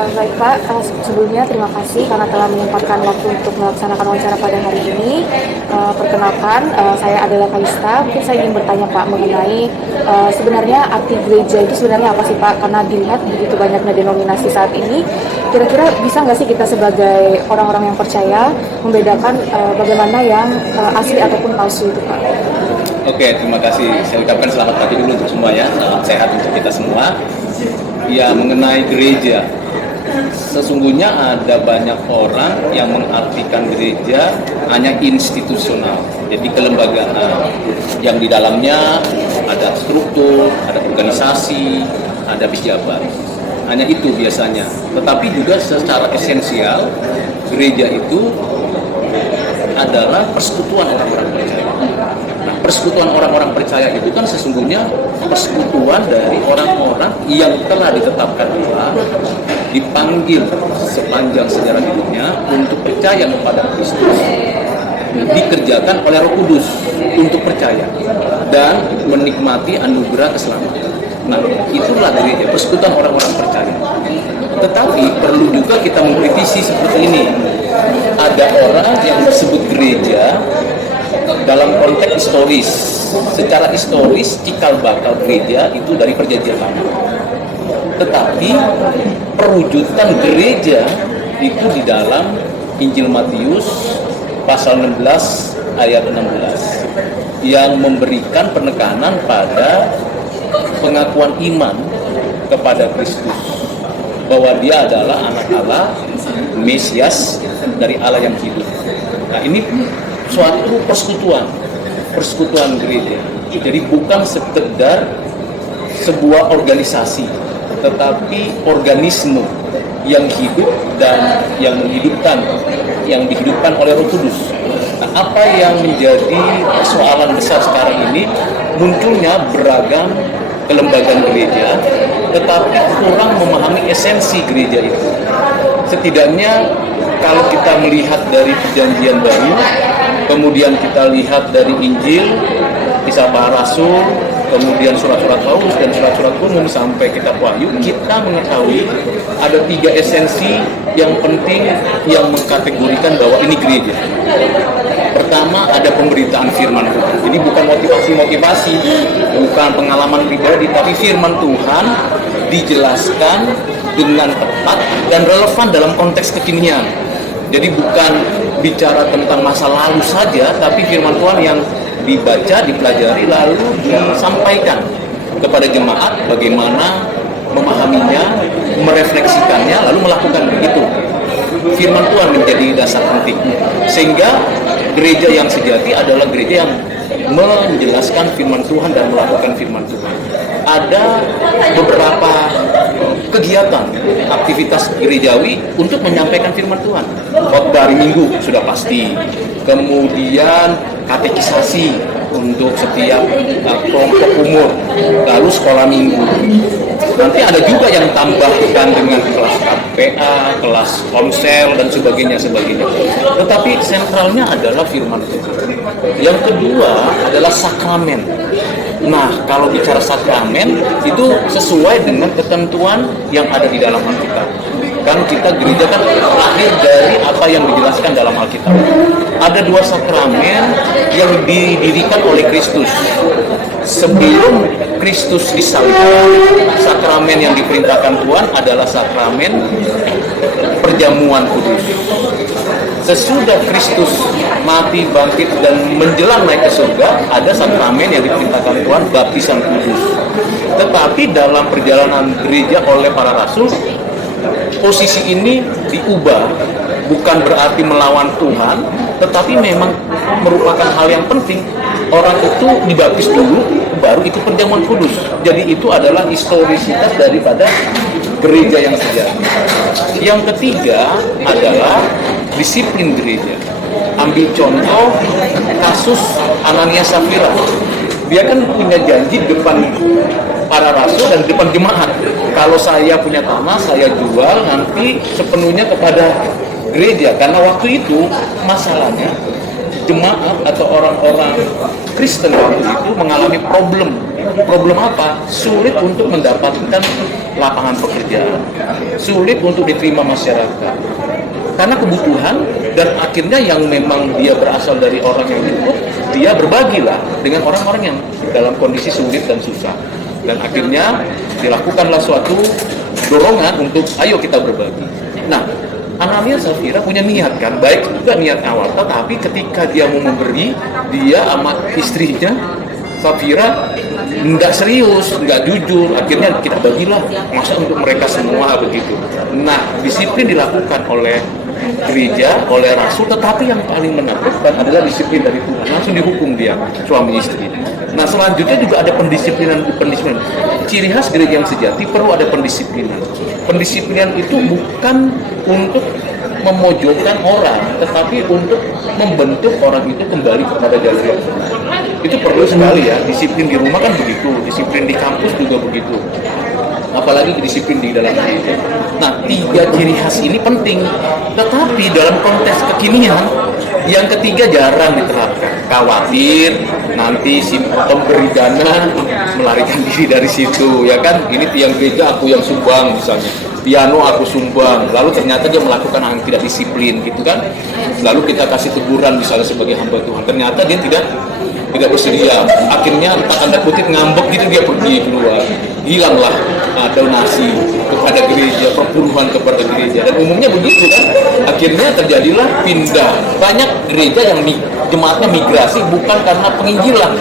Baik Pak, sebelumnya terima kasih karena telah menyempatkan waktu untuk melaksanakan wawancara pada hari ini. Perkenalkan, saya adalah Kalista. Mungkin saya ingin bertanya Pak mengenai sebenarnya arti gereja itu sebenarnya apa sih Pak? Karena dilihat begitu banyaknya denominasi saat ini, kira-kira bisa nggak sih kita sebagai orang-orang yang percaya membedakan bagaimana yang asli ataupun palsu itu Pak? Oke, terima kasih. Saya ucapkan selamat pagi dulu untuk semua ya. Salam sehat untuk kita semua. Ya, mengenai gereja, sesungguhnya ada banyak orang yang mengartikan gereja hanya institusional, jadi kelembagaan yang di dalamnya ada struktur, ada organisasi, ada pejabat. Hanya itu biasanya. Tetapi juga secara esensial, gereja itu adalah persekutuan orang-orang percaya. Nah, persekutuan orang-orang percaya itu kan sesungguhnya persekutuan dari orang-orang yang telah ditetapkan Allah, dipanggil sepanjang sejarah hidupnya untuk percaya kepada Kristus, dikerjakan oleh Roh Kudus untuk percaya dan menikmati anugerah keselamatan. Nah, itulah gereja, persekutuan orang-orang percaya. Tetapi perlu juga kita mengkritisi seperti ini. Ada orang yang disebut gereja dalam konteks historis. Secara historis, cikal bakal gereja itu dari Perjanjian Lama. Tetapi perwujudan gereja itu di dalam Injil Matius pasal 16 ayat 16 yang memberikan penekanan pada pengakuan iman kepada Kristus, bahwa dia adalah anak Allah, Mesias dari Allah yang hidup. Nah, ini suatu persekutuan gereja. Jadi bukan sekedar sebuah organisasi, tetapi organisme yang hidup dan yang dihidupkan oleh Roh Kudus. Nah, apa yang menjadi persoalan besar sekarang ini, munculnya beragam kelembagaan gereja, tetapi kurang memahami esensi gereja itu. Setidaknya kalau kita melihat dari Perjanjian Baru, kemudian kita lihat dari Injil, Kisah Para Rasul, kemudian surat-surat Paulus dan surat-surat umum sampai kitab Wahyu, kita mengetahui ada 3 esensi yang penting yang mengkategorikan bahwa ini gereja. Pertama, ada pemberitaan firman Tuhan. Jadi bukan motivasi-motivasi, bukan pengalaman pribadi, tapi firman Tuhan dijelaskan dengan tepat dan relevan dalam konteks kekinian. Jadi bukan bicara tentang masa lalu saja, tapi firman Tuhan yang dibaca, dipelajari, lalu disampaikan kepada jemaat bagaimana memahaminya, merefleksikannya, lalu melakukan begitu. Firman Tuhan menjadi dasar penting. Sehingga gereja yang sejati adalah gereja yang menjelaskan firman Tuhan dan melakukan firman Tuhan. Ada beberapa kegiatan, aktivitas gerejawi untuk menyampaikan firman Tuhan. Khotbah hari Minggu sudah pasti. Kemudian katekisasi untuk setiap kelompok umur. Lalu sekolah minggu. Nanti ada juga yang tambahkan dengan kelas KPA, kelas konsel dan sebagainya. Tetapi sentralnya adalah firman Tuhan. Yang kedua adalah sakramen. Nah, kalau bicara sakramen itu sesuai dengan ketentuan yang ada di dalam Alkitab. Kan kita gereja kan lahir dari apa yang dijelaskan dalam Alkitab. Ada 2 sakramen yang didirikan oleh Kristus. Sebelum Kristus disalibkan, sakramen yang diperintahkan Tuhan adalah sakramen perjamuan kudus. Sesudah Kristus mati, bangkit, dan menjelang naik ke surga, ada sakramen yang diperintahkan Tuhan, baptisan kudus. Tetapi dalam perjalanan gereja oleh para rasul, posisi ini diubah, bukan berarti melawan Tuhan, tetapi memang merupakan hal yang penting. Orang itu dibaptis dulu, baru ikut perjamuan kudus. Jadi itu adalah historisitas daripada gereja yang sejati. Yang ketiga adalah disiplin gereja. Ambil contoh kasus Ananias Safira. Dia kan punya janji depan para rasul dan depan jemaat. Kalau saya punya tanah, saya jual nanti sepenuhnya kepada gereja. Karena waktu itu masalahnya jemaat atau orang-orang Kristen waktu itu mengalami problem Problem apa? Sulit untuk mendapatkan lapangan pekerjaan, sulit untuk diterima masyarakat karena kebutuhan, dan akhirnya yang memang dia berasal dari orang yang cukup, dia berbagilah dengan orang-orang yang dalam kondisi sulit dan susah, dan akhirnya dilakukanlah suatu dorongan untuk ayo kita berbagi. Nah, Anania Safira punya niat kan, baik juga niat awal, tetapi ketika dia mau memberi, dia sama istrinya Safira nggak serius, nggak jujur, akhirnya kita bagilah, masa untuk mereka semua begitu. Nah, disiplin dilakukan oleh gereja, oleh rasul, tetapi yang paling menakutkan adalah disiplin dari Tuhan, langsung dihukum dia, suami istri. Nah, selanjutnya juga ada pendisiplinan. Ciri khas gereja yang sejati perlu ada pendisiplinan. Pendisiplinan itu bukan untuk memojokkan orang, tetapi untuk membentuk orang itu kembali kepada jalur yang benar. Itu perlu sekali ya, disiplin di rumah kan begitu, disiplin di kampus juga begitu, apalagi disiplin di dalam gereja. Nah, 3 ciri khas ini penting, tetapi dalam konteks kekinian, yang ketiga jarang diterapkan. Khawatir nanti si pemberi dana melarikan diri dari situ, ya kan? Ini tiang gereja aku yang sumbang misalnya, piano aku sumbang, lalu ternyata dia melakukan yang tidak disiplin gitu kan, lalu kita kasih teguran misalnya sebagai hamba Tuhan, ternyata dia tidak bersedia, akhirnya entah tanda kutip ngambek gitu, dia pergi keluar, hilanglah donasi kepada gereja, perpuluhan kepada gereja, dan umumnya begitu kan, akhirnya terjadilah pindah. Banyak gereja yang jemaatnya migrasi bukan karena penginjilan,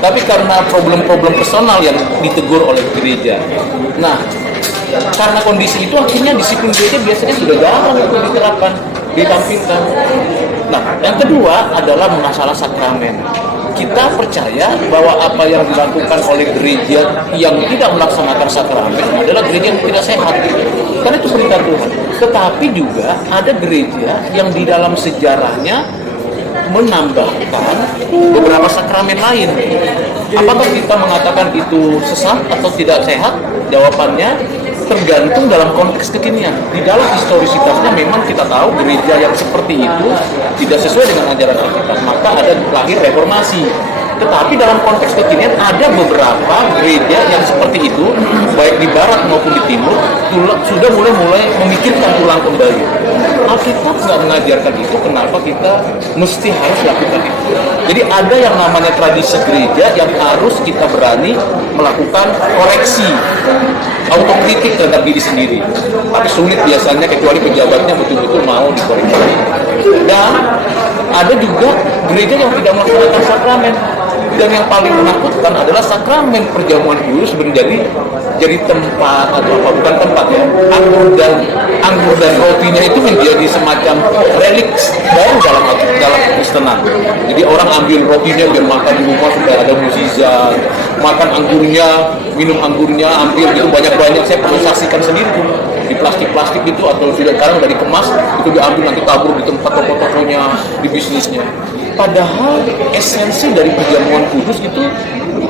tapi karena problem-problem personal yang ditegur oleh gereja. Nah, karena kondisi itu akhirnya disiplin gereja biasanya sudah jarang itu diterapkan, ditampilkan. Nah, yang kedua adalah masalah sakramen. Kita percaya bahwa apa yang dilakukan oleh gereja yang tidak melaksanakan sakramen adalah gereja yang tidak sehat, karena itu perintah Tuhan. Tetapi juga ada gereja yang di dalam sejarahnya menambahkan beberapa sakramen lain. Apakah kita mengatakan itu sesat atau tidak sehat? Jawabannya tergantung dalam konteks kekinian. Di dalam historisitasnya memang kita tahu gereja yang seperti itu tidak sesuai dengan ajaran Alkitab, maka ada lahir reformasi. Tetapi dalam konteks kekinian ada beberapa gereja yang seperti itu, baik di barat maupun di timur, sudah mulai memikirkan ulang kembali. Alkitab nggak mengajarkan itu, kenapa kita mesti harus lakukan itu? Jadi ada yang namanya tradisi gereja yang harus kita berani melakukan koreksi, autokritik terhadap diri sendiri. Tapi sulit biasanya, kecuali pejabatnya betul-betul mau dikoreksi. Dan ada juga gereja yang tidak melaksanakan sakramen. Dan yang paling menakutkan adalah sakramen perjamuan kudus menjadi tempat, atau apa, bukan tempat ya, anggur dan rotinya itu menjadi semacam relik baru dalam Kristenan. Jadi orang ambil rotinya biar makan di rumah supaya ada mukjizat, makan anggurnya, minum anggurnya, ambil gitu banyak-banyak. Saya pernah saksikan sendiri tuh di plastik-plastik itu, atau sudah sekarang udah dikemas, itu diambil nanti tabur di tempat toko-tokonya, di bisnisnya. Padahal esensi dari perjamuan kudus itu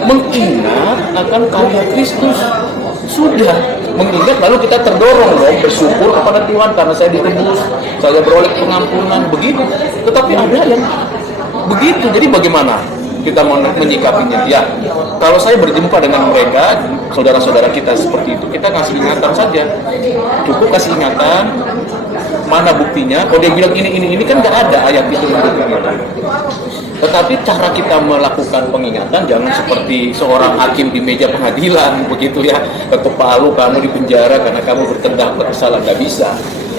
mengingat akan karya Kristus. Sudah mengingat, lalu kita terdorong loh bersyukur kepada Tuhan karena saya ditebus, saya beroleh pengampunan, begitu. Tetapi ada yang begitu. Jadi bagaimana kita menyikapinya? Ya, kalau saya berjumpa dengan mereka, saudara-saudara kita seperti itu, kita kasih ingatan saja. Cukup kasih ingatan. Mana buktinya? Kalau dia bilang ini kan nggak ada ayat itu mendukungnya. Tetapi cara kita melakukan pengingatan jangan seperti seorang hakim di meja pengadilan begitu ya, ketuk palu kamu di penjara karena kamu bertindak bersalah, nggak bisa.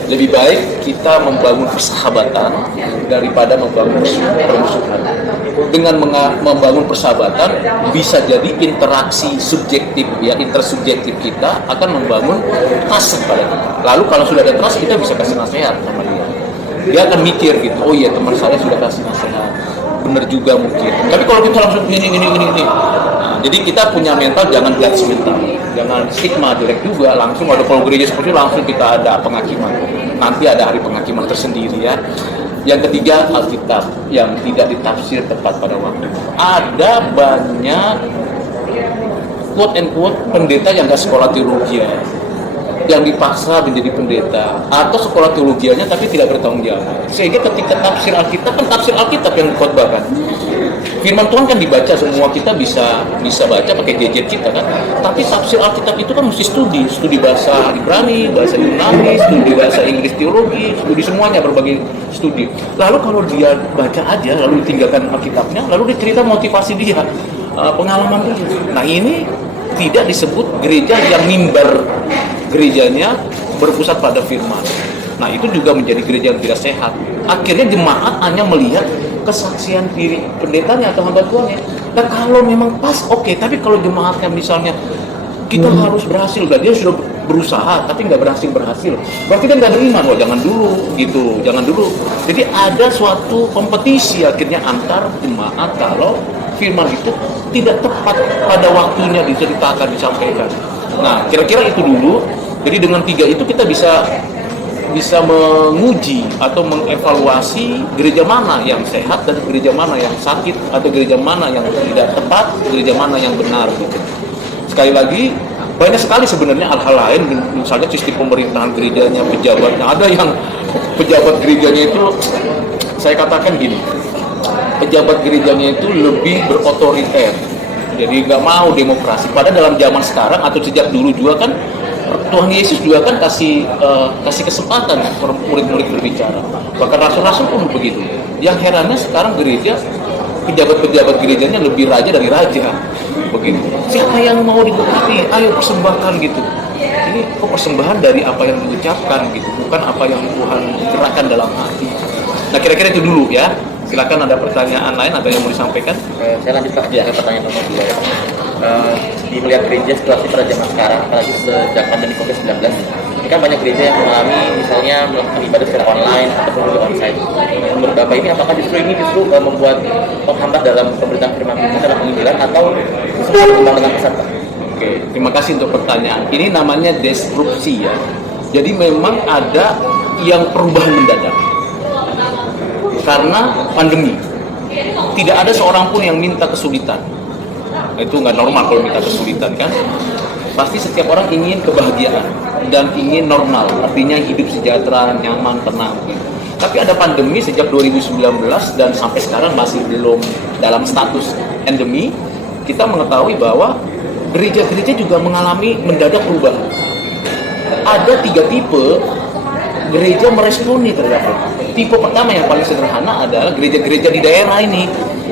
Lebih baik kita membangun persahabatan daripada membangun permusuhan. Dengan membangun persahabatan bisa jadi interaksi subjektif ya, intersubjektif kita akan membangun trust pada kita. Lalu kalau sudah ada trust, kita bisa kasih nasihat sama dia. Dia akan mikir gitu, oh iya teman saya sudah kasih nasihat, benar juga mungkin. Tapi kalau kita langsung ini. Nah, jadi kita punya mental jangan judgmental, jangan stigma direct juga langsung. Ada kalau gereja seperti itu langsung kita ada penghakiman. Nanti ada hari penghakiman tersendiri ya. Yang ketiga, Alkitab yang tidak ditafsir tepat pada waktu. Ada banyak quote and quote pendeta yang nggak sekolah teologi ya. yang dipaksa menjadi pendeta, atau sekolah teologianya tapi tidak bertanggung jawab. Sehingga ketika tafsir Alkitab kan tafsir Alkitab yang dikhotbahkan. Firman Tuhan kan dibaca, semua kita bisa baca pakai gadget kita kan. Tapi tafsir Alkitab itu kan mesti studi bahasa Ibrani, bahasa Yunani, studi bahasa Inggris teologi, studi semuanya, berbagai studi. Lalu kalau dia baca aja, lalu ditinggalkan Alkitabnya, lalu dia cerita motivasi dia, pengalaman dia. Nah ini tidak disebut gereja yang mimbar gerejanya berpusat pada firman. Nah itu juga menjadi gereja yang tidak sehat. Akhirnya jemaat hanya melihat kesaksian diri pendetanya atau hamba Tuhannya. Dan kalau memang pas, oke. Tapi kalau jemaatnya misalnya kita harus berhasil, dan dia sudah berusaha tapi nggak berhasil, berarti dia nggak beriman. Oh jangan dulu gitu, jangan dulu. Jadi ada suatu kompetisi akhirnya antar jemaat kalau firman itu tidak tepat pada waktunya diceritakan, disampaikan. Nah kira-kira itu dulu. Jadi dengan 3 itu kita bisa menguji atau mengevaluasi gereja mana yang sehat dan gereja mana yang sakit, atau gereja mana yang tidak tepat, gereja mana yang benar gitu. Sekali lagi banyak sekali sebenarnya hal-hal lain, misalnya sistem pemerintahan gerejanya, pejabatnya. Ada yang pejabat gerejanya itu, saya katakan gini, pejabat gerejanya itu lebih berotoriter, jadi nggak mau demokrasi. Padahal dalam zaman sekarang atau sejak dulu juga kan Tuhan Yesus juga kan kasih kesempatan murid-murid berbicara. Bahkan rasul-rasul pun begitu. Yang herannya sekarang gereja, pejabat-pejabat gerejanya lebih raja dari raja. Begitu. Siapa yang mau diberkati? Ayo persembahkan gitu. Ini kok persembahan dari apa yang diucapkan gitu, bukan apa yang Tuhan gerakkan dalam hati. Nah kira-kira itu dulu ya. Silakan ada pertanyaan lain atau yang mau disampaikan? Saya lanjut ke pertanyaan nomor 2. Di melihat gereja situasi pada zaman sekarang, apalagi sejak pandemi COVID-19, ini kan banyak gereja yang mengalami misalnya melakukan ibadah secara online ataupun juga onsite. Menurut Bapak ini apakah justru membuat penghambat dalam pemberitaan firman Tuhan dalam penginjilan atau sebuah berkembang dengan pesat, Pak? Oke, terima kasih untuk pertanyaan. Ini namanya disrupsi ya. Jadi memang ada yang perubahan mendadak karena pandemi. Tidak ada seorang pun yang minta kesulitan. Itu nggak normal kalau minta kesulitan kan. Pasti setiap orang ingin kebahagiaan dan ingin normal, artinya hidup sejahtera, nyaman, tenang gitu. Tapi ada pandemi sejak 2019 dan sampai sekarang masih belum dalam status endemi. Kita mengetahui bahwa gereja-gereja juga mengalami mendadak perubahan. Ada 3 tipe gereja meresponi terhadap. Tipe pertama yang paling sederhana adalah gereja-gereja di daerah ini.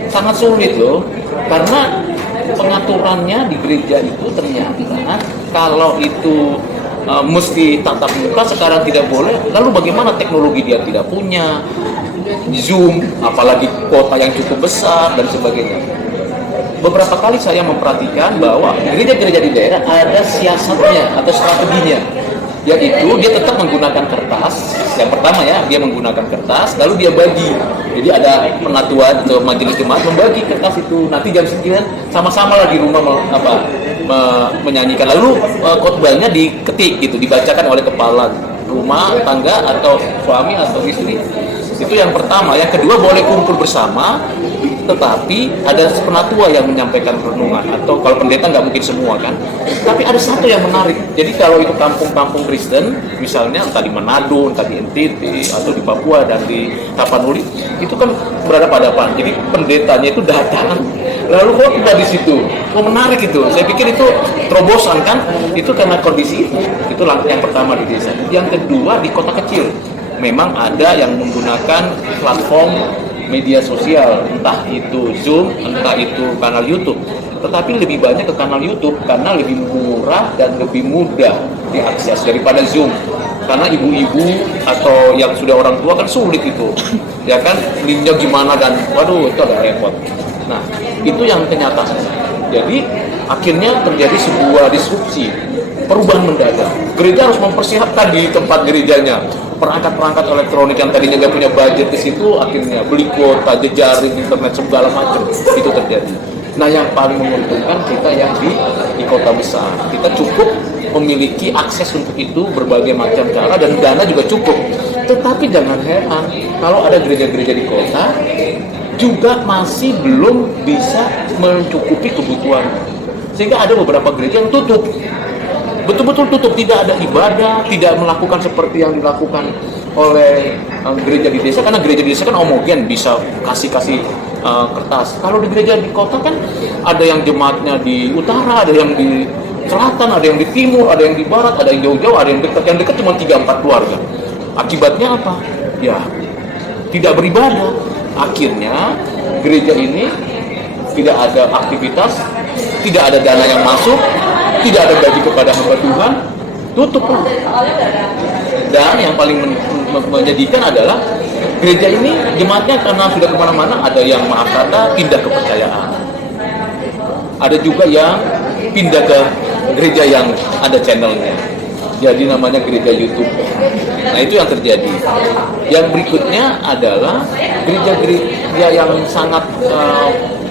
Sangat sulit loh, karena pengaturannya di gereja itu ternyata kalau itu mesti tatap muka, sekarang tidak boleh. Lalu bagaimana teknologi dia tidak punya, Zoom, apalagi kota yang cukup besar dan sebagainya. Beberapa kali saya memperhatikan bahwa gereja-gereja di daerah ada siasatnya atau strateginya, yaitu dia tetap menggunakan kertas. Yang pertama ya, dia menggunakan kertas, lalu dia bagi. Jadi ada penatua atau majelis jemaat membagi kertas itu. Nanti jam 9 sama-sama lah di rumah menyanyikan. Lalu khotbahnya diketik gitu, dibacakan oleh kepala rumah tangga atau suami atau istri. Itu yang pertama. Yang kedua, boleh kumpul bersama, tetapi ada penatua yang menyampaikan renungan, atau kalau pendeta nggak mungkin semua kan. Tapi ada satu yang menarik. Jadi kalau itu kampung-kampung Kristen, misalnya entah di Manado, entah di NTT, atau di Papua dan di Tapanuli, itu kan berada pada apa? Jadi pendetanya itu datang, lalu khotbah di situ. Oh menarik itu. Saya pikir itu terobosan kan? Itu karena kondisi itu. Itu langkah yang pertama di desa. Yang kedua di kota kecil, memang ada yang menggunakan platform media sosial, entah itu Zoom, entah itu kanal YouTube. Tetapi lebih banyak ke kanal YouTube karena lebih murah dan lebih mudah diakses daripada Zoom. Karena ibu-ibu atau yang sudah orang tua kan sulit itu, ya kan, linknya gimana dan waduh itu agak repot. Nah itu yang kenyataan. Jadi akhirnya terjadi sebuah disrupsi, perubahan mendadak. Gereja harus mempersiapkan di tempat gerejanya perangkat-perangkat elektronik yang tadinya nggak punya budget ke situ, akhirnya beli kuota, jejaring, internet, segala macam itu terjadi. Nah yang paling menguntungkan kita yang di kota besar, kita cukup memiliki akses untuk itu berbagai macam cara dan dana juga cukup. Tetapi jangan heran kalau ada gereja-gereja di kota juga masih belum bisa mencukupi kebutuhan, sehingga ada beberapa gereja yang tutup. betul-betul tutup, tidak ada ibadah, tidak melakukan seperti yang dilakukan oleh gereja di desa, karena gereja di desa kan homogen, bisa kasih kertas. Kalau di gereja di kota kan ada yang jemaatnya di utara, ada yang di selatan, ada yang di timur, ada yang di barat, ada yang jauh-jauh, ada yang dekat. Yang dekat cuma 3-4 keluarga. Akibatnya apa? Ya, tidak beribadah. Akhirnya gereja ini tidak ada aktivitas, tidak ada dana yang masuk, tidak ada gaji kepada hamba Tuhan, tutup. Dan yang paling menyedihkan adalah gereja ini jemaatnya karena sudah kemana-mana, ada yang maaf kata pindah kepercayaan, ada juga yang pindah ke gereja yang ada channelnya, jadi namanya gereja YouTube. Nah, itu yang terjadi. Yang berikutnya adalah gereja-gereja yang sangat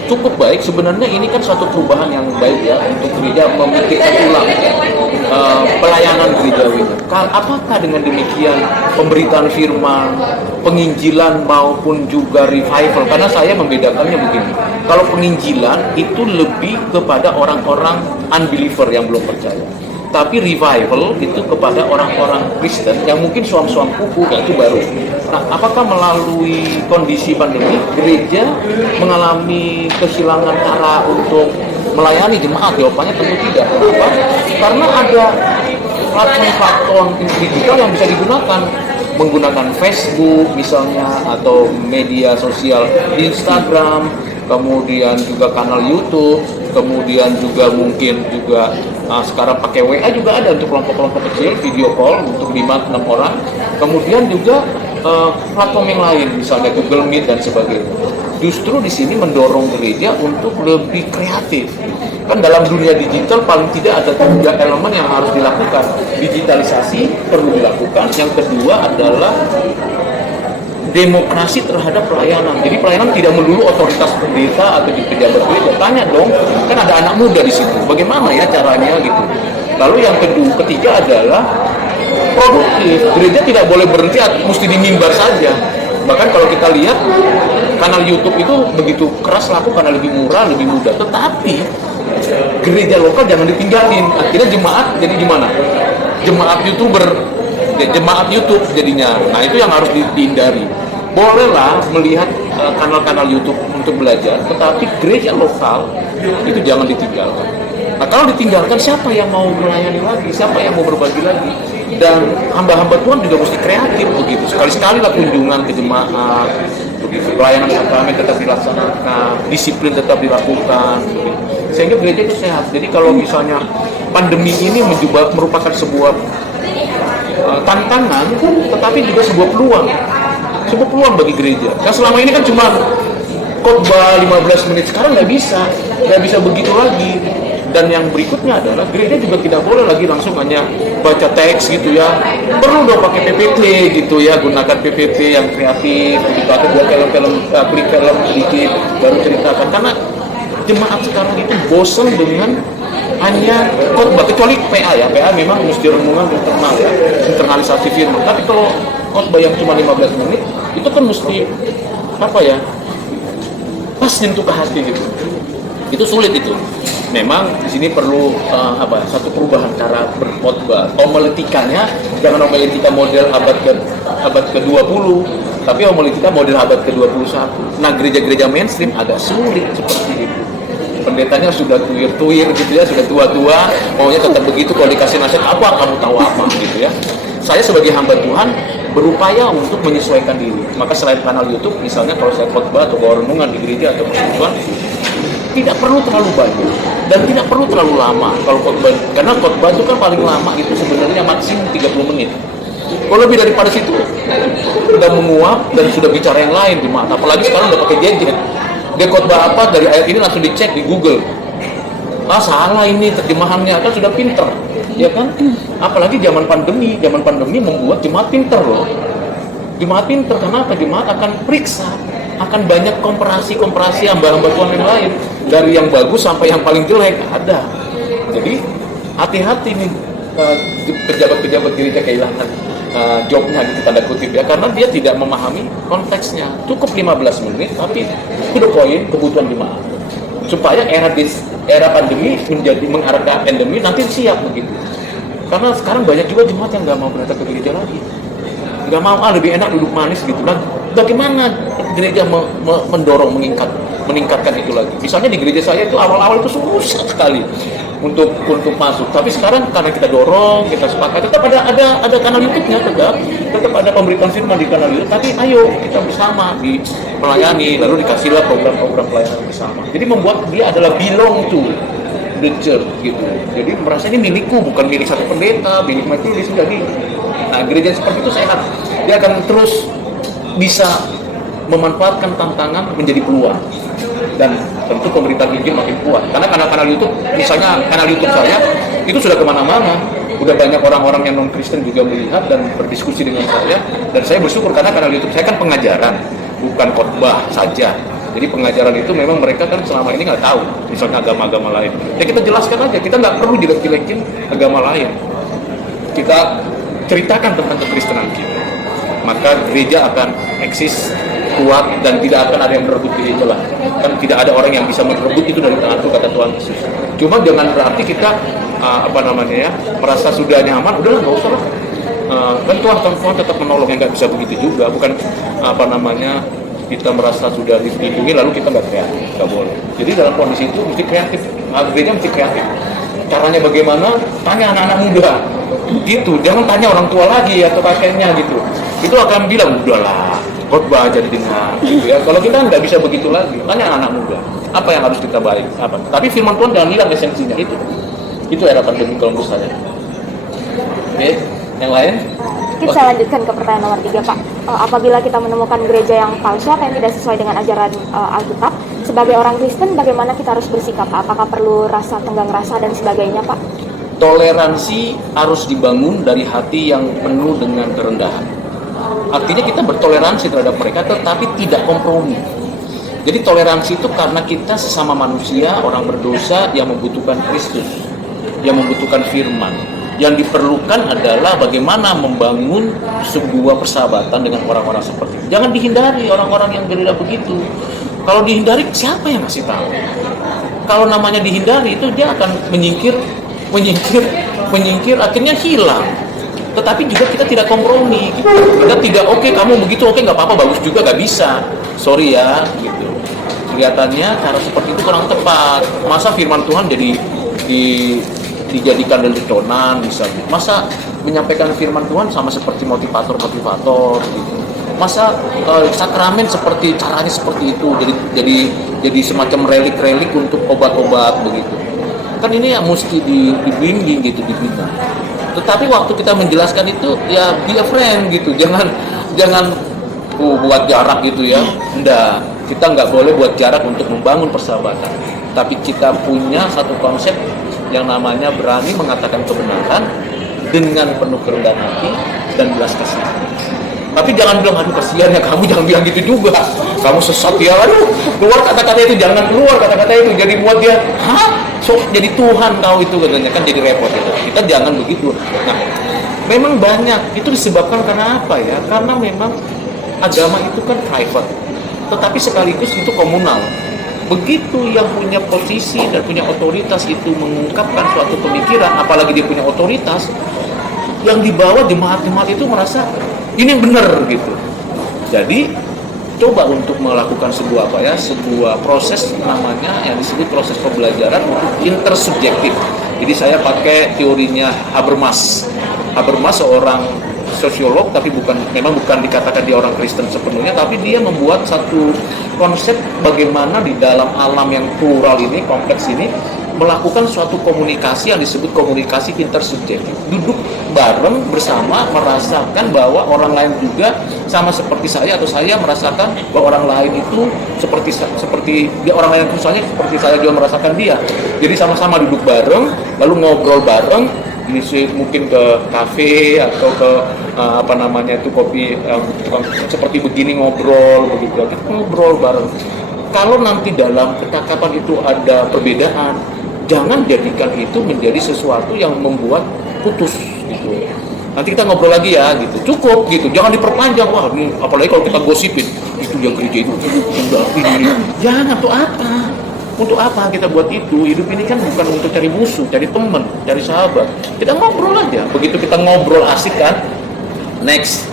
cukup baik. Sebenarnya ini kan suatu perubahan yang baik ya untuk gereja memikirkan ulang pelayanan gerejawi. Apakah dengan demikian pemberitaan firman, penginjilan maupun juga revival? Karena saya membedakannya begini. Kalau penginjilan itu lebih kepada orang-orang unbeliever yang belum percaya. Tapi revival itu kepada orang-orang Kristen yang mungkin suam-suam kuku, itu baru. Nah, apakah melalui kondisi pandemi gereja mengalami kehilangan cara untuk melayani jemaat? Jawabannya tentu tidak. Kenapa? Karena ada platform digital yang bisa digunakan, menggunakan Facebook misalnya, atau media sosial di Instagram, kemudian juga kanal YouTube, kemudian juga mungkin juga sekarang pakai WA juga ada untuk kelompok-kelompok kecil, video call untuk 5-6 orang, kemudian juga platform yang lain, misalnya Google Meet dan sebagainya. Justru di sini mendorong gereja untuk lebih kreatif. Kan dalam dunia digital paling tidak ada 3 elemen yang harus dilakukan. Digitalisasi perlu dilakukan. Yang kedua adalah demokrasi terhadap pelayanan. Jadi pelayanan tidak melulu otoritas pendeta atau pejabat gereja. Tanya dong, kan ada anak muda di situ. Bagaimana ya caranya gitu. Lalu yang ketiga adalah produktif. Gereja tidak boleh berhenti mesti di mimbar saja. Bahkan kalau kita lihat kanal YouTube itu begitu keras laku karena lebih murah, lebih mudah. Tetapi gereja lokal jangan ditinggalin. Akhirnya jemaat jadi gimana? Jemaat YouTuber, jemaat YouTube jadinya. Nah, itu yang harus dihindari. Bolehlah melihat kanal-kanal YouTube untuk belajar, tetapi gereja lokal itu jangan ditinggalkan. Nah, kalau ditinggalkan, siapa yang mau melayani lagi? Siapa yang mau berbagi lagi? Dan hamba-hamba Tuhan juga mesti kreatif begitu. Sekali-sekali lah kunjungan ke jemaat, begitu. Pelayanan sakramen tetap dilaksanakan, disiplin tetap dilakukan, begitu. Sehingga gereja itu sehat. Jadi kalau misalnya pandemi ini merupakan sebuah tantangan, tetapi juga sebuah peluang bagi gereja. Nah, selama ini kan cuma khotbah 15 menit, sekarang nggak bisa begitu lagi. Dan yang berikutnya adalah gereja juga tidak boleh lagi langsung hanya baca teks gitu ya. Perlu dong pakai PPT gitu ya, gunakan PPT yang kreatif gitu, atau buat klik film sedikit baru ceritakan. Karena jemaat sekarang itu bosan dengan hanya khotbah, kecuali PA ya. PA memang mesti renungan internal ya, internalisasi firman. Tapi kalau khotbah yang cuma 15 menit itu kan mesti apa ya, pas nyentuh ke hati gitu. Itu sulit itu. Memang di sini perlu satu perubahan cara berkhotbah. Homiletikanya jangan homiletika model abad ke-20, tapi homiletika model abad ke-21. Nah, gereja-gereja mainstream agak sulit seperti itu. Pendetanya sudah tuir-tuir gitu ya, sudah tua-tua, maunya tetap begitu. Kalau dikasih nasihat apa, kamu tahu apa gitu ya. Saya sebagai hamba Tuhan berupaya untuk menyesuaikan diri. Maka selain kanal YouTube, misalnya kalau saya khotbah atau bawa renungan di gereja atau persekutuan, tidak perlu terlalu banyak dan tidak perlu terlalu lama kalau khotbah, karena khotbah itu kan paling lama itu sebenarnya maksimum 30 menit. Kalau lebih daripada situ sudah menguap dan sudah bicara yang lain gimana, apalagi sekarang udah pakai gadget. Dia khotbah apa dari ayat ini langsung dicek di Google. Salah ini terjemahannya, kan sudah pinter, ya kan? Apalagi zaman pandemi membuat jemaat pinter loh. Jemaat pinter, kenapa? Jemaat akan periksa, akan banyak komparasi hamba-hamba Tuhan yang lain, dari yang bagus sampai yang paling jelek ada. Jadi hati-hati nih pejabat-pejabat gereja kehilangan jobnya gitu, tanda kutip ya, karena dia tidak memahami konteksnya. Cukup 15 menit tapi to the point kebutuhan jemaat, supaya era pandemi menjadi mengarah ke endemi nanti siap begitu. Karena sekarang banyak juga jemaat yang nggak mau berangkat ke gereja lagi, nggak mau, lebih enak duduk manis gitu. Nah, bagaimana gereja mendorong, meningkatkan itu lagi? Misalnya di gereja saya itu awal-awal itu susah sekali untuk masuk, tapi sekarang karena kita dorong, kita sepakat, tetap ada kanal YouTube-nya, tetap ada pemberitaan firman di kanal YouTube, tapi ayo kita bersama di melayani, lalu dikasihlah program-program pelayanan bersama. Jadi membuat dia adalah belong to the church gitu. Jadi merasa ini milikku, bukan milik satu pendeta, milik majelis. Jadi, nah gereja seperti itu sehat. Dia akan terus bisa memanfaatkan tantangan menjadi peluang. Dan tentu pemberitaan Injil makin kuat. Karena kanal-kanal YouTube, misalnya kanal YouTube saya, itu sudah kemana-mana. Udah banyak orang-orang yang non-Kristen juga melihat dan berdiskusi dengan saya. Dan saya bersyukur karena kanal YouTube saya kan pengajaran, bukan khotbah saja. Jadi pengajaran itu memang mereka kan selama ini nggak tahu, misalnya agama-agama lain. Ya kita jelaskan aja, kita nggak perlu jelek-jelekin agama lain. Kita ceritakan tentang kekristenan kita. Maka gereja akan eksis kuat dan tidak akan ada yang merebut gereja lah. Kan tidak ada orang yang bisa merebut itu dari tanganku, kata Tuhan Yesus. Cuma jangan berarti kita merasa sudah nyaman, udahlah nggak usah lah. Kan Tuhan tetap menolong, yang nggak bisa begitu juga. Bukan kita merasa sudah dilindungi lalu kita nggak kreatif, nggak boleh. Jadi dalam kondisi itu mesti kreatif, gereja mesti kreatif. Caranya bagaimana? Tanya anak-anak muda, gitu. Jangan tanya orang tua lagi atau kakeknya gitu. Itu akan bilang udahlah, khotbah aja didengar. Gitu ya. Kalau kita nggak bisa begitu lagi, tanya anak muda. Apa yang harus kita baik? Apa? Tapi firman Tuhan jangan hilang esensinya itu. Itu harapan demi kalau menurut saya. Oke, yang lain? Mungkin saya lanjutkan ke pertanyaan nomor 3, Pak. Apabila kita menemukan gereja yang palsu atau yang tidak sesuai dengan ajaran Alkitab, sebagai orang Kristen, bagaimana kita harus bersikap, Pak? Apakah perlu rasa tenggang rasa dan sebagainya, Pak? Toleransi harus dibangun dari hati yang penuh dengan kerendahan. Artinya kita bertoleransi terhadap mereka, tetapi tidak kompromi. Jadi toleransi itu karena kita sesama manusia, orang berdosa yang membutuhkan Kristus, yang membutuhkan firman. Yang diperlukan adalah bagaimana membangun sebuah persahabatan dengan orang-orang seperti itu. Jangan dihindari orang-orang yang gereja begitu. Kalau dihindari, siapa yang ngasih tahu? Kalau namanya dihindari, itu dia akan menyingkir, akhirnya hilang. Tetapi juga kita tidak kompromi. Gitu. Kita tidak, oke, kamu begitu, oke, nggak apa-apa, bagus juga, nggak bisa. Sorry ya, gitu. Kelihatannya cara seperti itu kurang tepat. Masa firman Tuhan dijadikan leluconan misalnya. Masa menyampaikan firman Tuhan sama seperti motivator gitu. Masa sakramen caranya seperti itu, jadi semacam relik untuk obat-obat begitu. Kan ini ya mesti dibimbing gitu, dibina. Tetapi waktu kita menjelaskan itu ya be a friend gitu. Jangan buat jarak gitu ya. Enggak, kita nggak boleh buat jarak untuk membangun persahabatan. Tapi kita punya satu konsep yang namanya berani mengatakan kebenaran dengan penuh kerendahan hati dan belas kasihan. Tapi jangan bilang, aduh kasihan ya kamu, jangan bilang gitu juga. Kamu sesat ya, aduh keluar kata-kata itu, jangan keluar kata-kata itu. Jadi buat dia, jadi Tuhan kau itu katanya, kan jadi repot ya. Kita jangan begitu. Nah, memang banyak, itu disebabkan karena apa ya? Karena memang agama itu kan private, tetapi sekaligus itu komunal. Begitu yang punya posisi dan punya otoritas itu mengungkapkan suatu pemikiran, apalagi dia punya otoritas, yang dibawa jemaat-jemaat itu merasa ini benar gitu. Jadi coba untuk melakukan sebuah proses namanya yang disebut proses pembelajaran untuk intersubjektif. Jadi saya pakai teorinya Habermas. Habermas seorang sosiolog, tapi memang bukan dikatakan dia orang Kristen sepenuhnya, tapi dia membuat satu konsep bagaimana di dalam alam yang plural ini, kompleks ini, melakukan suatu komunikasi yang disebut komunikasi intersubjektif. Duduk bareng bersama, merasakan bahwa orang lain juga sama seperti saya, atau saya merasakan bahwa orang lain itu seperti dia, orang lain itu seperti saya juga merasakan dia. Jadi sama-sama duduk bareng, lalu ngobrol bareng. Ini mungkin ke kafe atau ke kopi seperti begini, ngobrol bareng. Kalau nanti dalam percakapan itu ada perbedaan, jangan jadikan itu menjadi sesuatu yang membuat putus gitu. Nanti kita ngobrol lagi ya gitu, cukup gitu, jangan diperpanjang. Wah, apalagi kalau kita gosipin itu yang gereja itu ini. Jangan tuh apa? Untuk apa kita buat itu? Hidup ini kan bukan untuk cari musuh, cari teman, cari sahabat. Kita ngobrol aja. Begitu kita ngobrol asik kan, next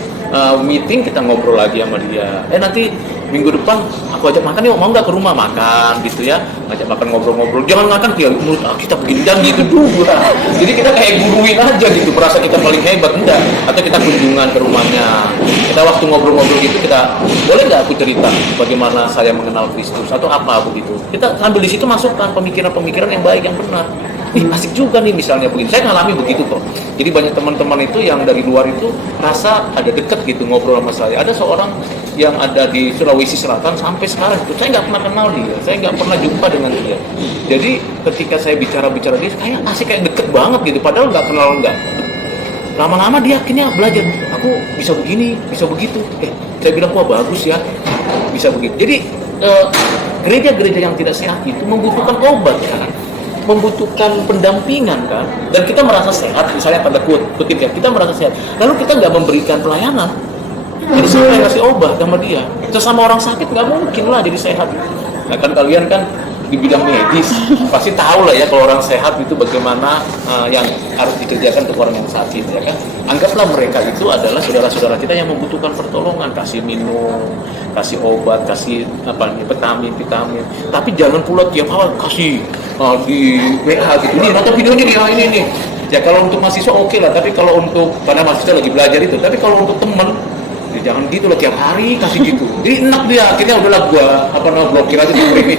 meeting kita ngobrol lagi sama dia. Nanti minggu depan aku ajak makan yuk, mau nggak ke rumah makan gitu ya, ajak makan ngobrol-ngobrol. Jangan makan dia menurut kita begini dan gitu juga. Jadi kita kayak guruin aja gitu, merasa kita paling hebat enggak. Atau kita kunjungan ke rumahnya, kita waktu ngobrol-ngobrol gitu kita, boleh nggak aku cerita bagaimana saya mengenal Kristus atau apa begitu. Kita ambil di situ masukkan pemikiran-pemikiran yang baik yang benar. Asik juga nih misalnya begini. Saya ngalami begitu kok. Jadi banyak teman-teman itu yang dari luar itu rasa ada deket gitu ngobrol sama saya. Ada seorang yang ada di Sulawesi Selatan sampai sekarang itu saya nggak pernah kenal dia, saya nggak pernah jumpa dengan dia. Jadi ketika saya bicara dia, kayak asik, kayak deket banget gitu. Padahal nggak kenal nggak. Lama-lama dia akhirnya belajar. Aku bisa begini, bisa begitu. Saya bilang wah bagus ya, bisa begitu. Jadi gereja-gereja yang tidak sehat itu membutuhkan obat kan. Membutuhkan pendampingan kan, dan kita merasa sehat, misalnya tanda kutip ya, kita merasa sehat, lalu kita nggak memberikan pelayanan. Jadi siapa yang ngasih obat sama dia? Sesama orang sakit nggak mungkin lah jadi sehat. Nah kan kalian kan di bidang medis pasti tahu lah ya kalau orang sehat itu bagaimana yang harus dikerjakan untuk orang yang sakit ya kan. Anggaplah mereka itu adalah saudara-saudara kita yang membutuhkan pertolongan, kasih minum, kasih obat, kasih vitamin. Tapi jangan pula tiap awal kasih di WA gitu, nih nonton videonya nih, ini. Ya kalau untuk mahasiswa oke lah, tapi kalau untuk karena mahasiswa lagi belajar itu, tapi kalau untuk teman ya jangan gitu lah tiap hari kasih gitu. Jadi enak dia, akhirnya udahlah gua blokir aja nomor ini.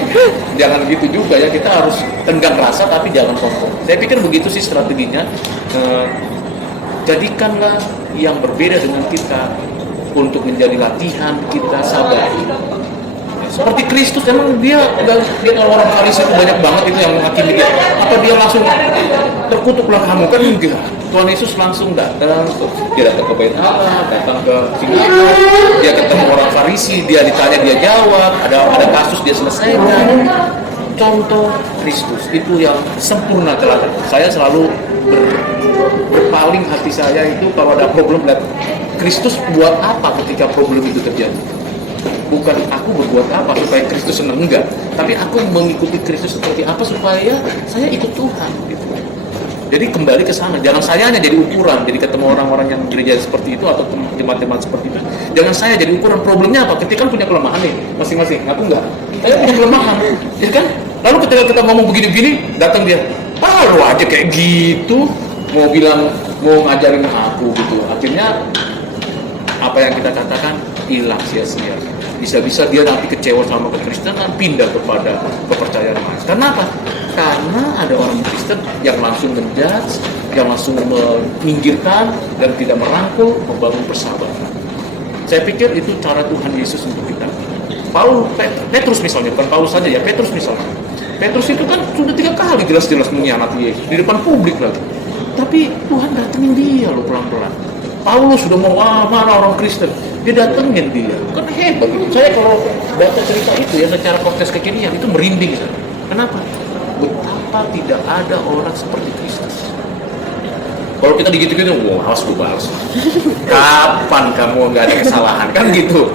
Jangan gitu juga ya, kita harus tenggang rasa tapi jangan sombong. Saya pikir begitu sih strateginya. Jadikanlah yang berbeda dengan kita untuk menjadi latihan kita sabar. Seperti Kristus, emang dia kalau orang Farisi itu banyak banget itu yang menghakimi dia. Apa dia langsung terkutuklah kamu? Kan enggak. Tuhan Yesus langsung datang, dia datang ke Bait Allah, datang ke Singapura, dia ketemu orang Farisi, dia ditanya dia jawab, ada kasus dia selesaikan. Contoh Kristus itu yang sempurna teladan. Saya selalu berpaling hati saya itu kalau ada problem, lihat Kristus buat apa ketika problem itu terjadi. Bukan aku berbuat apa supaya Kristus senang, enggak, tapi aku mengikuti Kristus seperti apa supaya saya ikut Tuhan gitu. Jadi kembali ke sana, jangan saya hanya jadi ukuran, jadi ketemu orang-orang yang gereja seperti itu atau teman-teman seperti itu, jangan saya jadi ukuran. Problemnya apa? Ketika kan punya kelemahan nih masing-masing, aku enggak, saya punya kelemahan, ya kan? Lalu ketika kita ngomong begini-begini, datang dia, lu aja kayak gitu, mau ngajarin aku gitu, akhirnya apa yang kita katakan hilang sia-sia. Bisa-bisa dia nanti kecewa sama kekristenan, pindah kepada kepercayaan lain. Kenapa? Karena ada orang Kristen yang langsung menjudge, yang langsung meminggirkan dan tidak merangkul, membangun persahabatan. Saya pikir itu cara Tuhan Yesus untuk kita. Petrus misalnya, bukan Paulus saja ya, Petrus misalnya. Petrus itu kan sudah 3 kali jelas-jelas mengkhianati Yesus di depan publik lagi. Tapi Tuhan datengin dia loh pelan-pelan. Paulus sudah mau marah orang Kristen, dia datengin dia. Kan hebat. Saya kalau baca cerita itu ya secara konteks kekinian itu merinding. Kenapa? Betapa tidak ada orang seperti Kristus. Kalau kita digitu-gitu, awas gue balas. Kapan kamu nggak ada kesalahan? Kan gitu.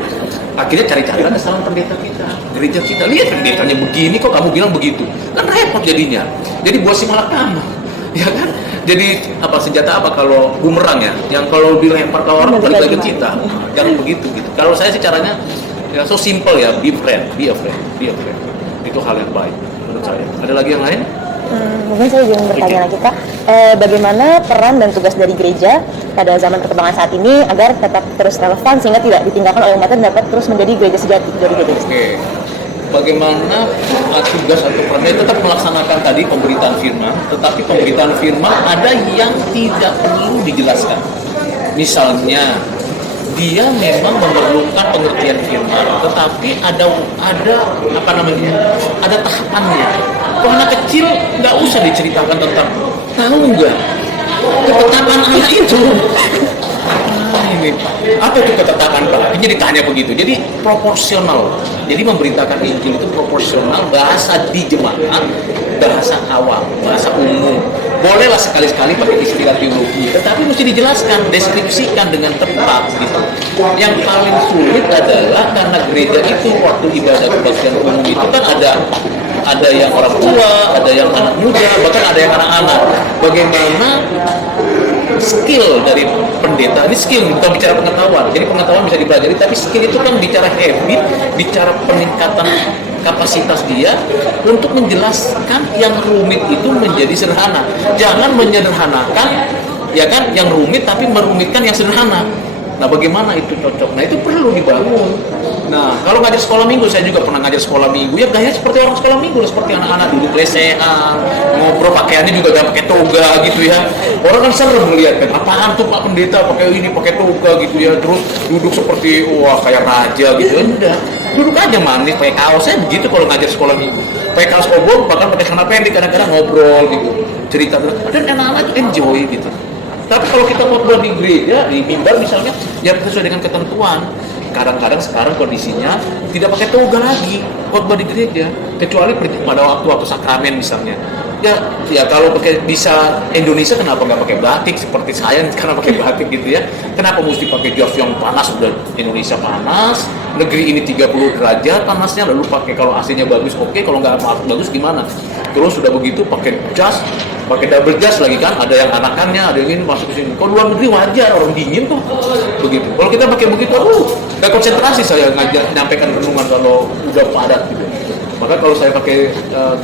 Akhirnya cari-cari kesalahan pendeta kita, gereja kita. Lihat pendetanya begini, kok kamu bilang begitu? Kan repot jadinya. Jadi buat si malakama, ya kan? Jadi senjata apa kalau bumerang ya? Yang kalau dilempar ke orang balik lagi ke kita. Jangan begitu gitu. Kalau saya sih caranya ya so simple ya, be a friend. Itu hal yang baik menurut saya. Ada lagi yang lain? Mungkin saya ingin bertanya lagi Kak, bagaimana peran dan tugas dari gereja pada zaman perkembangan saat ini agar tetap terus relevan sehingga tidak ditinggalkan oleh umat dan dapat terus menjadi gereja sejati dari gereja. Oke. Bagaimana tugas atau perannya tetap melaksanakan tadi pemberitaan firman, tetapi pemberitaan firman ada yang tidak perlu dijelaskan. Misalnya dia memang memerlukan pengertian firman, tetapi ada tahapannya. Kalau anak kecil nggak usah diceritakan tentang tahu nggak ketetapan anak itu. Ini apa itu ketetapan Pak? Jadi ditanya begitu. Jadi proporsional. Jadi memberitakan Injil itu proporsional, bahasa di jemaat, bahasa awam, bahasa umum. Bolehlah sekali-sekali pakai istilah teologi, tetapi mesti dijelaskan, deskripsikan dengan tepat gitu. Yang paling sulit adalah karena gereja itu waktu ibadah kebaktian umum itu kan ada ada yang orang tua, ada yang anak muda, bahkan ada yang anak-anak. Bagaimana skill dari pendeta, ini skill bukan bicara pengetahuan, jadi pengetahuan bisa dipelajari, tapi skill itu kan bicara habit, bicara peningkatan kapasitas dia untuk menjelaskan yang rumit itu menjadi sederhana. Jangan menyederhanakan, ya kan, yang rumit tapi merumitkan yang sederhana. Nah, bagaimana itu cocok? Nah, itu perlu dibangun. Nah, kalau ngajar sekolah minggu, saya juga pernah ngajar sekolah minggu, ya gaya seperti orang sekolah minggu, seperti anak-anak duduk lesehan, ngobrol pakaiannya juga gak pakai toga gitu ya. Orang kan serem melihat kan, apaan tuh Pak Pendeta pakai ini, pakai toga gitu ya, terus duduk seperti wah kayak raja gitu. Enggak, duduk aja manis, pakai kaosnya begitu kalau ngajar sekolah minggu. Pakai kaos kobong, bahkan pakai celana pendek, kadang-kadang ngobrol gitu, cerita, dan anak-anak enjoy gitu. Tapi kalau kita khotbah di gereja, di mimbar misalnya, ya sesuai dengan ketentuan. Kadang-kadang sekarang kondisinya tidak pakai toga lagi khotbah di gereja, kecuali pada waktu-waktu sakramen misalnya. Ya kalau pakai bisa Indonesia, kenapa nggak pakai batik seperti saya karena pakai batik gitu ya? Kenapa mesti pakai jas yang panas? Udah Indonesia panas, negeri ini 30 derajat panasnya, lalu pakai kalau AC-nya bagus oke, kalau nggak bagus gimana? Terus sudah begitu pakai jas, pakai double jas lagi kan, ada yang anakannya, ada yang ini masuk ke sini. Kalau luar negeri wajar, orang dingin kok begitu. Kalau kita pakai begitu, nggak konsentrasi saya nyampaikan renungan kalau udah padat gitu. Maka kalau saya pakai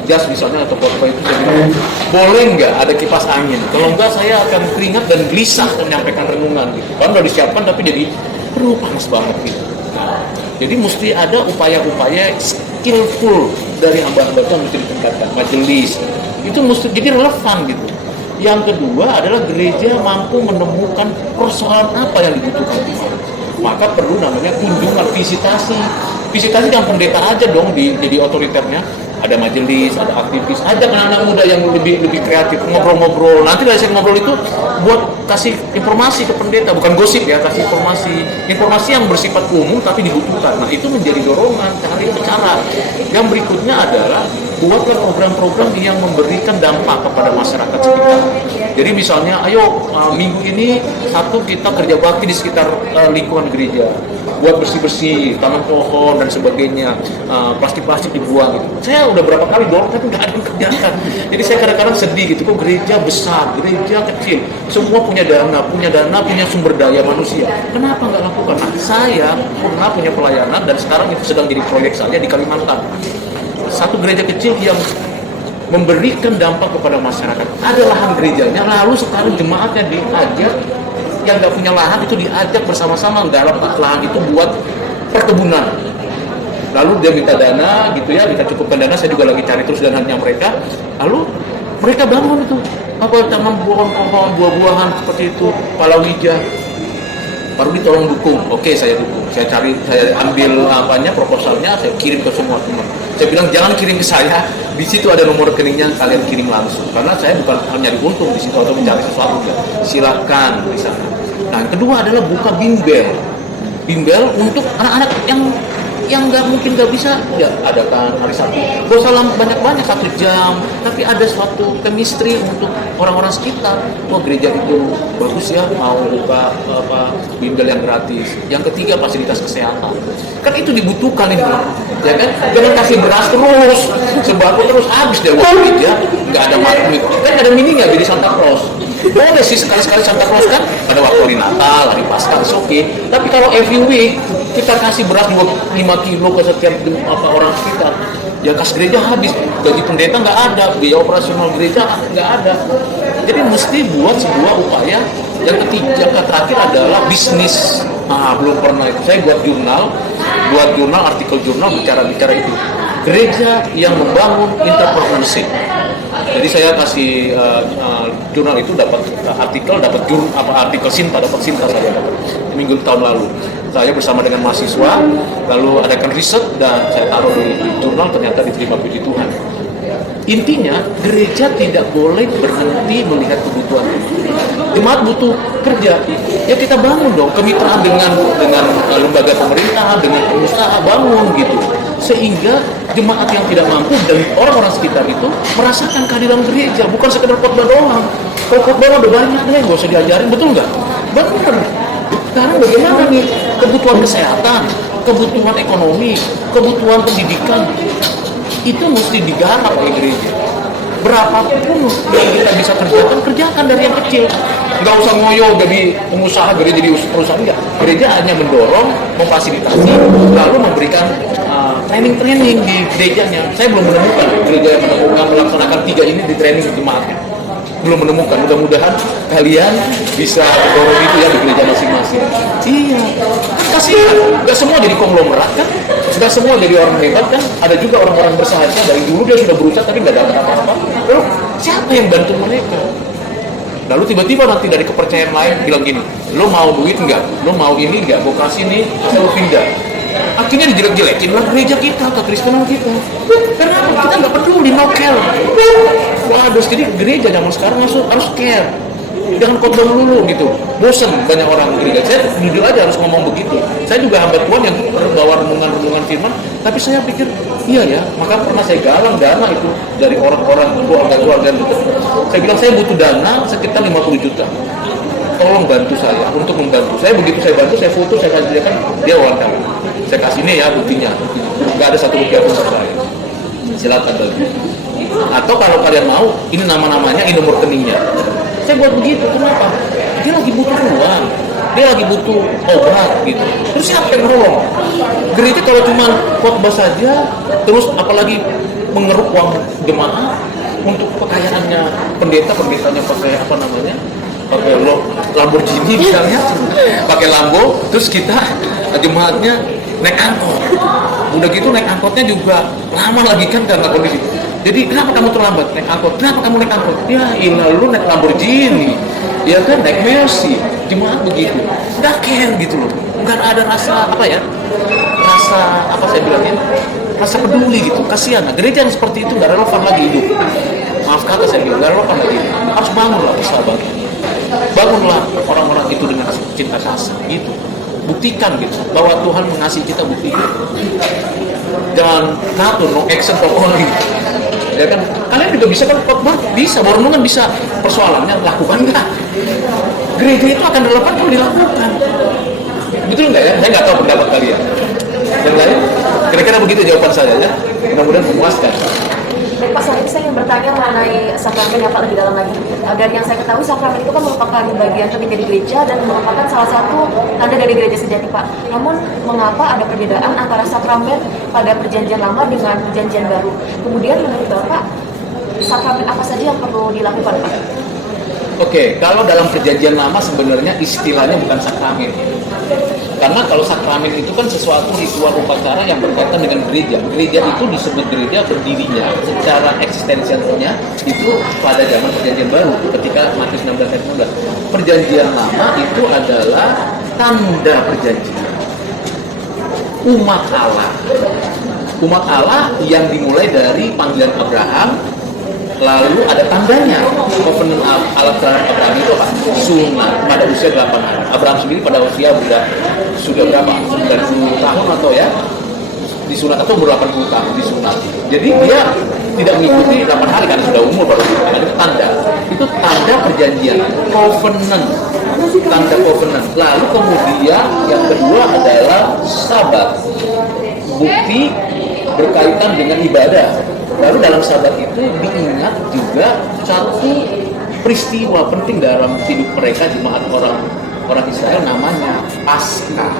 jas misalnya atau khotbah itu, saya bilang, boleh nggak ada kipas angin? Kalau nggak saya akan keringat dan gelisah menyampaikan renungan gitu. Kan udah disiapkan tapi jadi panas banget gitu. Nah, jadi mesti ada upaya-upaya skillful dari hamba-hamba yang mesti ditingkatkan. Majelis itu mesti jadi relevan gitu. Yang kedua adalah gereja mampu menemukan persoalan apa yang dibutuhkan. Maka perlu namanya kunjungan, visitasi yang pendeta aja dong jadi otoriternya. Ada majelis, ada aktivis, ajak anak-anak muda yang lebih kreatif, ngobrol-ngobrol. Nanti dari saya ngobrol itu buat kasih informasi ke pendeta, bukan gosip ya, kasih informasi yang bersifat umum tapi dibutuhkan. Nah, itu menjadi dorongan, cari cara. Yang berikutnya adalah buatlah program-program yang memberikan dampak kepada masyarakat sekitar. Jadi misalnya, ayo minggu ini satu kita kerja bakti di sekitar lingkungan gereja, buat bersih-bersih, tanam pohon dan sebagainya, plastik-plastik dibuang gitu. Saya udah berapa kali dorong tapi nggak ada yang kerjakan. Jadi saya kadang-kadang sedih gitu, kok gereja besar, gereja kecil, semua punya dana, punya sumber daya manusia. Kenapa nggak lakukan? Nah, saya pernah punya pelayanan dan sekarang itu sedang jadi proyek saya di Kalimantan. Satu gereja kecil yang memberikan dampak kepada masyarakat. Ada lahan gerejanya, lalu sekarang jemaatnya diajak, yang nggak punya lahan itu diajak bersama-sama garap lahan itu buat perkebunan. Lalu dia minta dana gitu ya, kita cukupkan dana, saya juga lagi cari terus dananya mereka. Lalu mereka bangun itu taman pohon-pohon, buah-buahan seperti itu, palawija. Baru ditolong dukung, oke saya dukung. Saya ambil proposalnya, saya kirim ke semua teman. Saya bilang jangan kirim ke saya, di situ ada nomor rekeningnya, kalian kirim langsung. Karena saya bukan nyari untung di situ atau mencari sesuatu, ya. Silakan di sana. Nah, yang kedua adalah buka bimbel untuk anak-anak yang mungkin nggak bisa, ya adakan hari Sabtu. Gak usah banyak-banyak 1 jam, tapi ada suatu chemistry untuk orang-orang sekitar. Oh, gereja itu bagus ya, mau buka bimbel yang gratis. Yang ketiga fasilitas kesehatan. Kan itu dibutuhkan ini, ya kan? Jangan kasih beras terus, sembako terus, habis deh uang gereja, nggak ada makmum. Kan ada mini nggak jadi Santa Claus? Boleh sih sekali-sekali Santa Claus kan pada waktu hari Natal, hari Paskah, oke. Tapi kalau every week kita kasih beras 5 kilo ke setiap orang sekitar, ya kas gereja habis, gaji pendeta nggak ada, biaya operasional gereja nggak ada. Jadi mesti buat sebuah upaya. Yang terakhir adalah bisnis. Belum pernah itu. Saya buat jurnal, artikel jurnal bicara itu. Gereja yang membangun entrepreneurship. Jadi saya kasih jurnal itu dapat artikel Sinta saya dapat minggu tahun lalu. Saya bersama dengan mahasiswa lalu adakan riset dan saya taruh di jurnal, ternyata diterima, puji Tuhan. Intinya gereja tidak boleh berhenti melihat kebutuhan. Jemaat butuh kerja, ya kita bangun dong kemitraan dengan lembaga pemerintah, dengan pengusaha, bangun gitu. Sehingga jemaat yang tidak mampu dan orang-orang sekitar itu merasakan kehadiran gereja, bukan sekedar khotbah doang. Kalau khotbah udah banyak deh, nggak usah diajarin, betul nggak? Betul. Sekarang bagaimana nih kebutuhan kesehatan, kebutuhan ekonomi, kebutuhan pendidikan, itu mesti digarap oleh gereja. Berapapun yang kita bisa kerjakan dari yang kecil. Nggak usah ngoyo jadi pengusaha, gereja jadi perusahaan, enggak. Gereja hanya mendorong, memfasilitasi, lalu memberikan training-training di gerejanya. Saya belum menemukan gereja yang melaksanakan 3 ini di training jemaatnya. Belum menemukan. Mudah-mudahan kalian bisa dorong itu ya di gereja masing-masing. Iya, kasihan. Nggak semua jadi konglomerat kan? Nggak semua jadi orang hebat kan? Ada juga orang-orang bersahaja dari dulu dia sudah berusaha tapi nggak dapat apa-apa. Lalu siapa yang bantu mereka? Lalu tiba-tiba nanti dari kepercayaan lain bilang gini, lo mau duit nggak? Lo mau ini nggak? Gue kasih nih, saya lo pindah. Akhirnya dijelek-jelekin lah gereja kita, kekristenan kita. Karena kita nggak peduli, no care. Waduh, jadi gereja zaman sekarang harus care. Jangan khotbah dulu gitu. Bosen banyak orang gereja. Saya jujur aja harus ngomong begitu. Saya juga hamba Tuhan yang bawa renungan-renungan firman, tapi saya pikir iya ya, maka pernah saya galang dana itu dari orang-orang keluarga itu. Saya bilang saya butuh dana sekitar 50 juta. Tolong bantu saya untuk membantu. Saya begitu saya bantu, saya foto, saya kasih dia kan dia wawancara. Saya kasih ini ya buktinya. Nggak ada 1 rupiah pun untuk saya. Silakan bagi. Atau kalau kalian mau, ini nama-namanya, ini nomor rekeningnya. Saya buat begitu, kenapa? Dia lagi butuh uang, dia lagi butuh obat gitu. Terus siapa yang nolong? Gereja kalau cuma khotbah saja, terus apalagi mengeruk uang jemaah untuk kekayaannya pendetanya pakai apa namanya? Pakai Lamborghini misalnya, pakai Lambo, terus kita jemaatnya naik angkot. Udah gitu naik angkotnya juga lama lagi kan karena kondisi. Jadi kenapa kamu terlambat naik angkot? Kenapa kamu naik angkot? Ya ilah lu naik Lamborghini, ya kan naik Mercy, jemaat begitu, nggak care gitu loh, nggak ada rasa apa ya, rasa apa saya bilangnya, rasa peduli gitu, kasihan. Nah, gereja yang seperti itu nggak relevan lagi hidup. Maaf kata saya bilang nggak relevan lagi. Harus bangunlah sahabat, bangunlah orang-orang itu dengan cinta kasih gitu. Buktikan gitu bahwa Tuhan mengasihi kita, buktikan. Jangan ngatur no action only. Ya kan, kalian juga bisa kan khotbah, bisa renungan, bisa persoalannya lakukan nggak? Gereja itu akan relevan kalau dilakukan. Betul nggak ya? Saya nggak tahu pendapat kalian. Yang lain, kira-kira begitu jawaban saya ya. Mudah-mudahan memuaskan. Baik Pak, selanjutnya saya ingin bertanya mengenai sakramen ya Pak lebih dalam lagi. Dari yang saya ketahui sakramen itu kan merupakan bagian penting dari gereja dan merupakan salah satu tanda dari gereja sejati Pak. Namun mengapa ada perbedaan antara sakramen pada perjanjian lama dengan perjanjian baru? Kemudian menurut Bapak, sakramen apa saja yang perlu dilakukan Pak? Oke, kalau dalam perjanjian lama sebenarnya istilahnya bukan sakramen. Karena kalau sakramen itu kan sesuatu ritual upacara yang berkaitan dengan gereja. Gereja itu disebut gereja berdirinya secara eksistensialnya itu pada zaman perjanjian baru ketika Matius 16 ayat 19. Perjanjian lama itu adalah tanda perjanjian. Umat Allah. Umat Allah yang dimulai dari panggilan Abraham, lalu ada tandanya. Covenant Allah terhadap Abraham itu apa? Sunat pada usia 8 hari. Abraham sendiri pada usia sudah berapa? 90 tahun atau ya? Disunat atau ber-80 tahun disunat. Jadi dia tidak mengikuti 8 hari karena sudah umur baru. Itu tanda. Itu tanda perjanjian. Covenant. Tanda covenant. Lalu kemudian yang kedua adalah sabat. Bukti berkaitan dengan ibadah. Lalu dalam sabat itu diingat juga satu peristiwa penting dalam hidup mereka jemaat orang Israel namanya Paskah.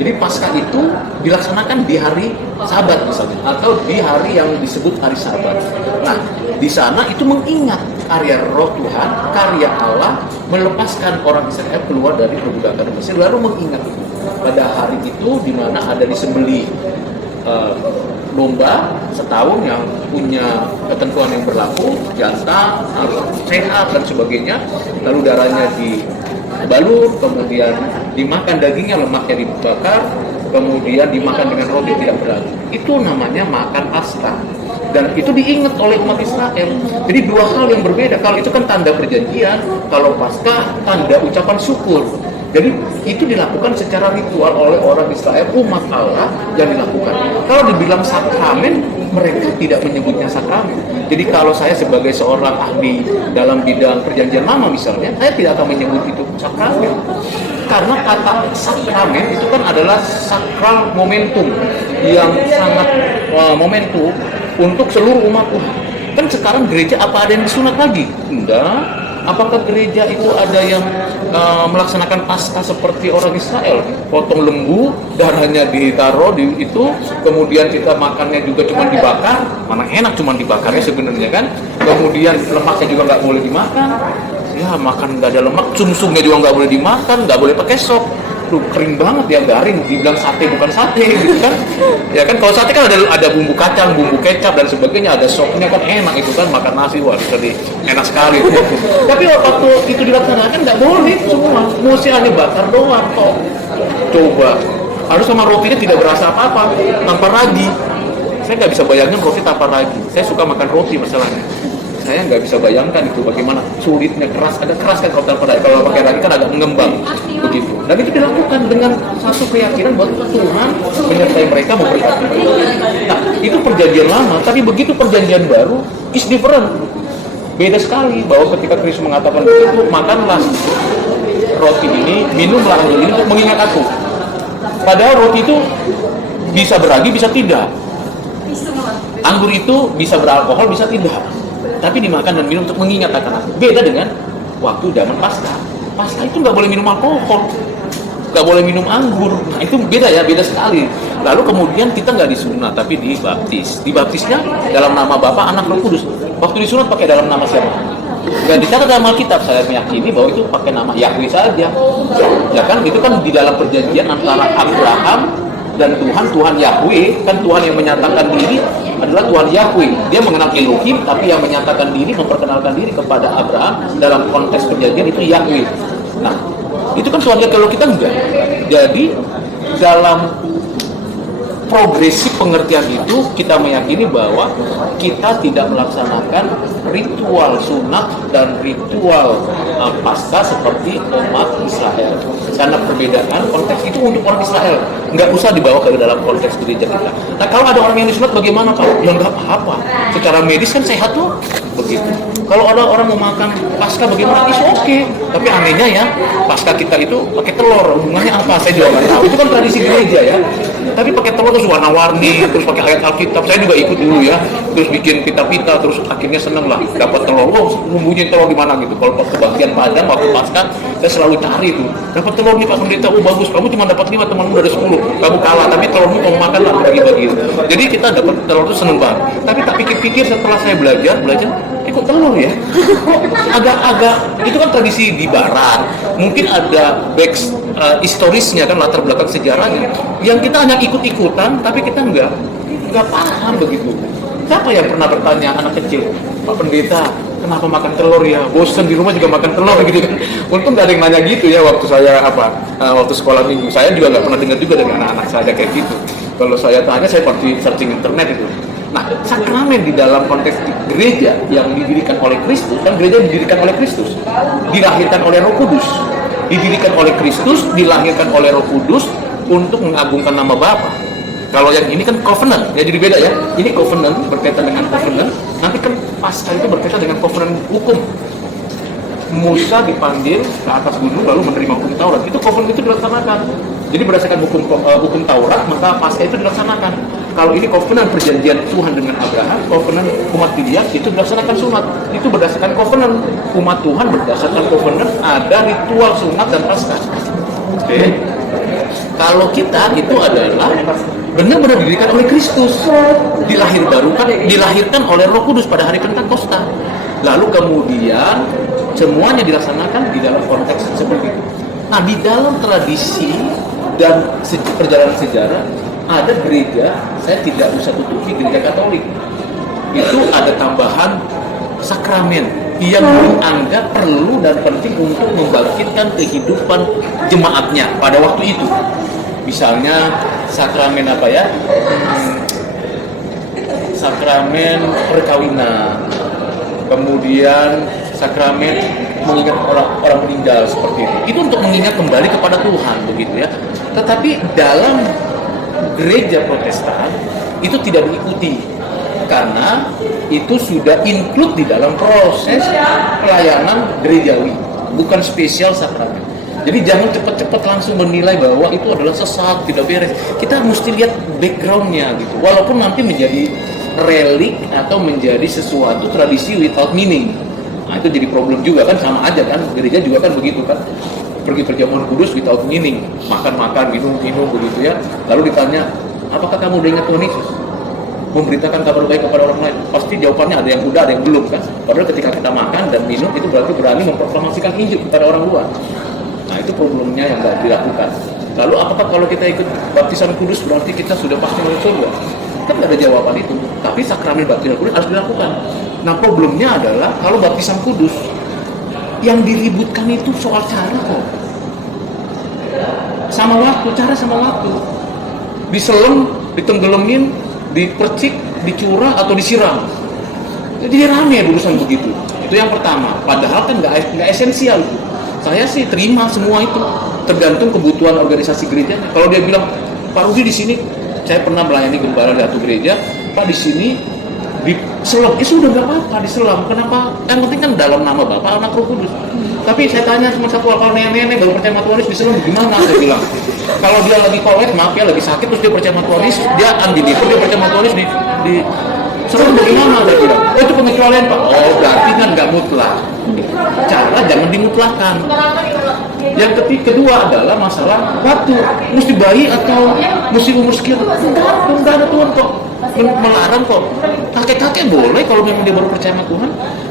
Jadi Paskah itu dilaksanakan di hari Sabat misalnya atau di hari yang disebut hari Sabat. Nah, di sana itu mengingat karya Roh Tuhan, karya Allah melepaskan orang Israel keluar dari perbudakan Mesir, lalu mengingat pada hari itu di mana ada disembelih domba setahun yang punya ketentuan yang berlaku, jantan, harus sehat dan sebagainya, lalu darahnya dibalut, kemudian dimakan dagingnya, lemaknya dibakar, kemudian dimakan dengan roti tidak berlagu. Itu namanya makan Paskah. Dan itu diingat oleh umat Israel. Jadi dua hal yang berbeda. Kalau itu kan tanda perjanjian, kalau Paskah tanda ucapan syukur. Jadi itu dilakukan secara ritual oleh orang Israel, umat Allah yang dilakukan. Kalau dibilang sakramen, mereka tidak menyebutnya sakramen. Jadi kalau saya sebagai seorang ahli dalam bidang perjanjian lama misalnya, saya tidak akan menyebut itu sakramen. Karena kata sakramen itu kan adalah sakral momentum yang sangat momentum untuk seluruh umat Tuhan. Kan sekarang gereja apa ada yang disunat lagi? Enggak. Apakah gereja itu ada yang melaksanakan Paskah seperti orang Israel? Potong lembu, darahnya ditaruh di itu, kemudian kita makannya juga cuma dibakar. Mana enak cuma dibakarnya sebenarnya kan? Kemudian lemaknya juga nggak boleh dimakan. Ya makan nggak ada lemak, sumsumnya juga nggak boleh dimakan, nggak boleh pakai sop. Duh, kering banget ya, garing, dibilang sate bukan sate gitu kan. Ya kan kalau sate kan ada bumbu kacang, bumbu kecap dan sebagainya, ada sopnya kan enak itu kan, makan nasi wah jadi enak sekali. Tapi waktu itu dilaksanakan nggak boleh semua, mesti hanya bakar doang kok. Coba harus sama rotinya tidak berasa apa-apa, tanpa ragi. Saya nggak bisa bayangin roti tanpa ragi. Saya suka makan roti masalahnya. Saya nggak bisa bayangkan itu bagaimana sulitnya, keras, ada keras kan kalau tanpa ragi. Kalau pakai ragi kan agak mengembang begitu. Dan itu dilakukan dengan satu keyakinan bahwa Tuhan menyertai mereka, memberkati mereka. Nah, itu perjanjian lama, tapi begitu perjanjian baru is different. Beda sekali bahwa ketika Kristus mengatakan begitu, makanlah roti ini, minumlah anggur ini untuk mengingat aku. Padahal roti itu bisa beragi, bisa tidak. Anggur itu bisa beralkohol, bisa tidak. Tapi dimakan dan minum untuk mengingat akan aku. Beda dengan waktu zaman Paskah. Paskah itu nggak boleh minum alkohol, nggak boleh minum anggur. Nah itu beda ya, beda sekali. Lalu kemudian kita nggak disunat, tapi dibaptis. Dibaptisnya dalam nama Bapa, Anak, Roh Kudus. Waktu disunat pakai dalam nama siapa? Nggak dicatat dalam Alkitab. Saya meyakini bahwa itu pakai nama Yahweh saja. Ya kan, itu kan di dalam perjanjian antara Abraham dan Tuhan Yahweh, kan Tuhan yang menyatakan diri adalah Tuhan Yahweh. Dia mengenal Elohim, tapi yang menyatakan diri, memperkenalkan diri kepada Abraham dalam konteks perjanjian itu Yahweh. Nah, itu kan Tuhan Yahweh, kalau kita enggak. Jadi dalam progresif pengertian itu kita meyakini bahwa kita tidak melaksanakan ritual sunat dan ritual Paskah seperti umat Israel. Karena perbedaan konteks itu untuk orang Israel, nggak usah dibawa ke dalam konteks gereja kita. Nah kalau ada orang yang disunat bagaimana Pak? Ya nggak apa-apa, secara medis kan sehat tuh begitu. Kalau ada orang mau makan Paskah bagaimana? Is oke. Tapi anehnya ya, Paskah kita itu pakai telur, hubungannya apa? Saya juga nggak tahu. Itu kan tradisi gereja ya. Tapi pakai telur terus warna-warni, terus pakai ayat Alkitab. Saya juga ikut dulu ya. Terus bikin pita-pita, terus akhirnya seneng lah dapat telur. Oh, sembunyiin telur di mana gitu. Kalau kebagian Padang waktu Paskah, saya selalu cari tuh. Dapat telur nih Pak Pendeta, oh bagus. Kamu cuma dapat 5, temanmu udah ada 10. Kamu kalah, tapi telurmu kamu makan lah bagi-bagi. Jadi kita dapat telur itu seneng banget. Tapi tak pikir-pikir setelah saya belajar, ikut telur ya. Agak-agak itu kan tradisi di barat. Mungkin ada historisnya kan, latar belakang sejarahnya. Yang kita hanya ikut-ikutan, tapi kita nggak paham begitu. Siapa yang pernah bertanya anak kecil, Pak Pendeta, kenapa makan telur ya? Bosen di rumah juga makan telur gitu kan. Untung nggak ada yang nanya gitu ya waktu saya waktu sekolah minggu. Saya juga nggak pernah dengar juga dari anak-anak saya kayak gitu. Kalau saya tanya, saya pasti searching internet itu. Nah, sakramen di dalam konteks gereja yang didirikan oleh Kristus, kan gereja didirikan oleh Kristus, dilahirkan oleh Roh Kudus, didirikan oleh Kristus, dilahirkan oleh Roh Kudus untuk mengagungkan nama Bapa. Kalau yang ini kan covenant, ya jadi beda ya. Ini covenant berkaitan dengan covenant. Nanti kan Paskah itu berkaitan dengan covenant hukum. Musa dipanggil ke atas gunung lalu menerima hukum Taurat. Itu covenant itu dilaksanakan. Jadi berdasarkan hukum Taurat, maka Paskah itu dilaksanakan. Kalau ini covenant perjanjian Tuhan dengan Abraham, covenant umat dia itu dilaksanakan sunat. Itu berdasarkan covenant umat Tuhan, berdasarkan covenant ada ritual sunat dan Paskah. Oke. Kalau kita itu adalah benar-benar didirikan oleh Kristus, dilahirkan oleh Roh Kudus pada hari Pentakosta. Lalu kemudian semuanya dilaksanakan di dalam konteks seperti itu. Nah, di dalam tradisi dan perjalanan sejarah ada gereja, saya tidak bisa tutupi gereja Katolik. Itu ada tambahan sakramen yang dianggap perlu dan penting untuk membangkitkan kehidupan jemaatnya pada waktu itu. Misalnya sakramen apa ya? Sakramen perkawinan. Kemudian sakramen mengingat orang meninggal seperti itu. Itu untuk mengingat kembali kepada Tuhan begitu ya. Tetapi dalam gereja Protestan itu tidak diikuti karena itu sudah include di dalam proses pelayanan gerejawi, bukan spesial sakramen. Jadi jangan cepat-cepat langsung menilai bahwa itu adalah sesat, tidak beres. Kita mesti lihat backgroundnya gitu. Walaupun nanti menjadi relik atau menjadi sesuatu tradisi without meaning. Nah itu jadi problem juga kan, sama aja kan, gereja juga kan begitu kan, pergi perjamuan kudus without meaning, makan-makan, minum-minum begitu ya. Lalu ditanya, apakah kamu udah ingat Tuhan Yesus? Memberitakan kabar baik kepada orang lain? Pasti jawabannya ada yang udah, ada yang belum kan. Padahal ketika kita makan dan minum itu berarti berani memproklamasikan Injil kepada orang luar. Nah itu problemnya yang nggak dilakukan. Lalu apakah kalau kita ikut baptisan kudus berarti kita sudah pasti masuk surga? Kan nggak ada jawaban itu. Tapi sakramen baptisan kudus harus dilakukan. Nah problemnya adalah kalau baptisan kudus yang diributkan itu soal cara kok. Sama waktu, cara sama waktu. Diselem, ditenggelamin, dipercik, dicurah atau disiram. Jadi rame urusan begitu. Itu yang pertama. Padahal kan nggak esensial. Saya sih terima semua itu. Tergantung kebutuhan organisasi gereja. Kalau dia bilang, Pak Rudi di sini, saya pernah melayani gembala di satu gereja. Pak di sini diselam, sudah nggak apa-apa diselam. Kenapa? Yang penting kan dalam nama Bapa, Anak, Roh Kudus. Tapi saya tanya cuma satu hal, kalau nenek-nenek baru percaya sama Tuhan Yesus diselam gimana? Saya bilang, kalau dia lagi kolek, maaf ya lagi sakit terus dia percaya sama Tuhan Yesus, dia andidikut, dia percaya sama Tuhan Yesus di selam bagaimana? Saya bilang, oh itu pengecualian Pak. Oh berarti kan nggak mutlak. Cara jangan dimutlakkan. Yang kedua adalah masalah waktu, mesti bayi atau mesti umur sekian? Enggak ada Tuhan kok melarang kok. Kakek-kakek boleh kalau memang dia baru percaya sama Tuhan.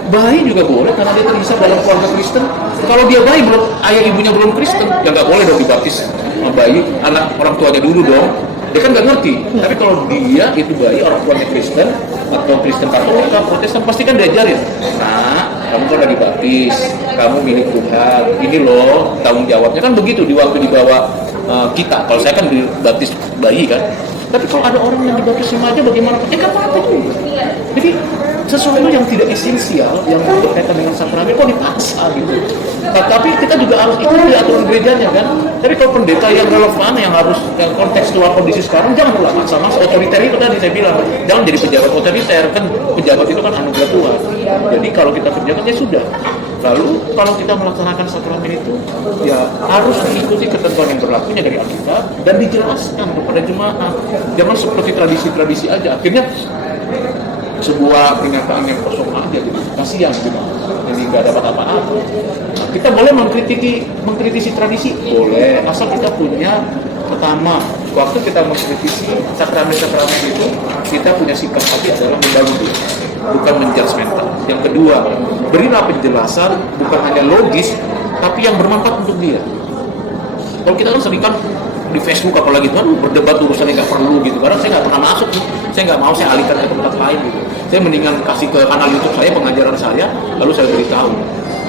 Bayi juga boleh karena dia terbesar dalam keluarga Kristen. Kalau dia bayi belum, ayah ibunya belum Kristen, ya nggak boleh dong dibaptis sama bayi, anak orang tuanya dulu dong. Dia kan nggak ngerti. Tapi kalau dia itu bayi orang tuanya Kristen atau Kristen Katolik, Protestan, pasti kan diajarin. Nah, kamu kan udah dibaptis, kamu milik Tuhan. Ini loh tanggung jawabnya kan begitu di waktu dibawa kita. Kalau saya kan dibaptis bayi kan. Tapi kalau ada orang yang dibaptis remaja bagaimana? Nggak apa-apa juga. Jadi sesuatu yang tidak esensial yang berkaitan dengan sakramen kok dipaksa gitu. Nah, tapi kita juga harus ikuti aturan gerejanya kan. Tapi kalau pendeta yang relevan yang harus kontekstual kondisi sekarang jangan pula maksa otoriter itu tadi saya bilang jangan jadi pejabat otoriter kan, pejabat itu kan anugerah Tuhan. Jadi kalau kita kerjakan ya sudah. Lalu kalau kita melaksanakan sakramen itu ya harus mengikuti ketentuan yang berlakunya dari Alkitab dan dijelaskan kepada jemaat. Jangan seperti tradisi-tradisi aja. Akhirnya sebuah pernyataan yang kosong aja gitu. Kasihan gitu. Jadi nggak dapat apa-apa. Nah, kita boleh mengkritisi tradisi, boleh asal kita punya pertama waktu kita mengkritisi sakramen-sakramen itu kita punya sikap hati adalah membangun dia, bukan menjudgmental. Yang kedua, berilah penjelasan bukan hanya logis tapi yang bermanfaat untuk dia. Kalau kita kan sering kan di Facebook apalagi tuh berdebat urusan yang nggak perlu gitu, karena saya nggak pernah masuk nih, saya nggak mau, saya alihkan ke tempat lain gitu. Saya mendingan kasih ke kanal YouTube saya pengajaran saya, lalu saya beritahu.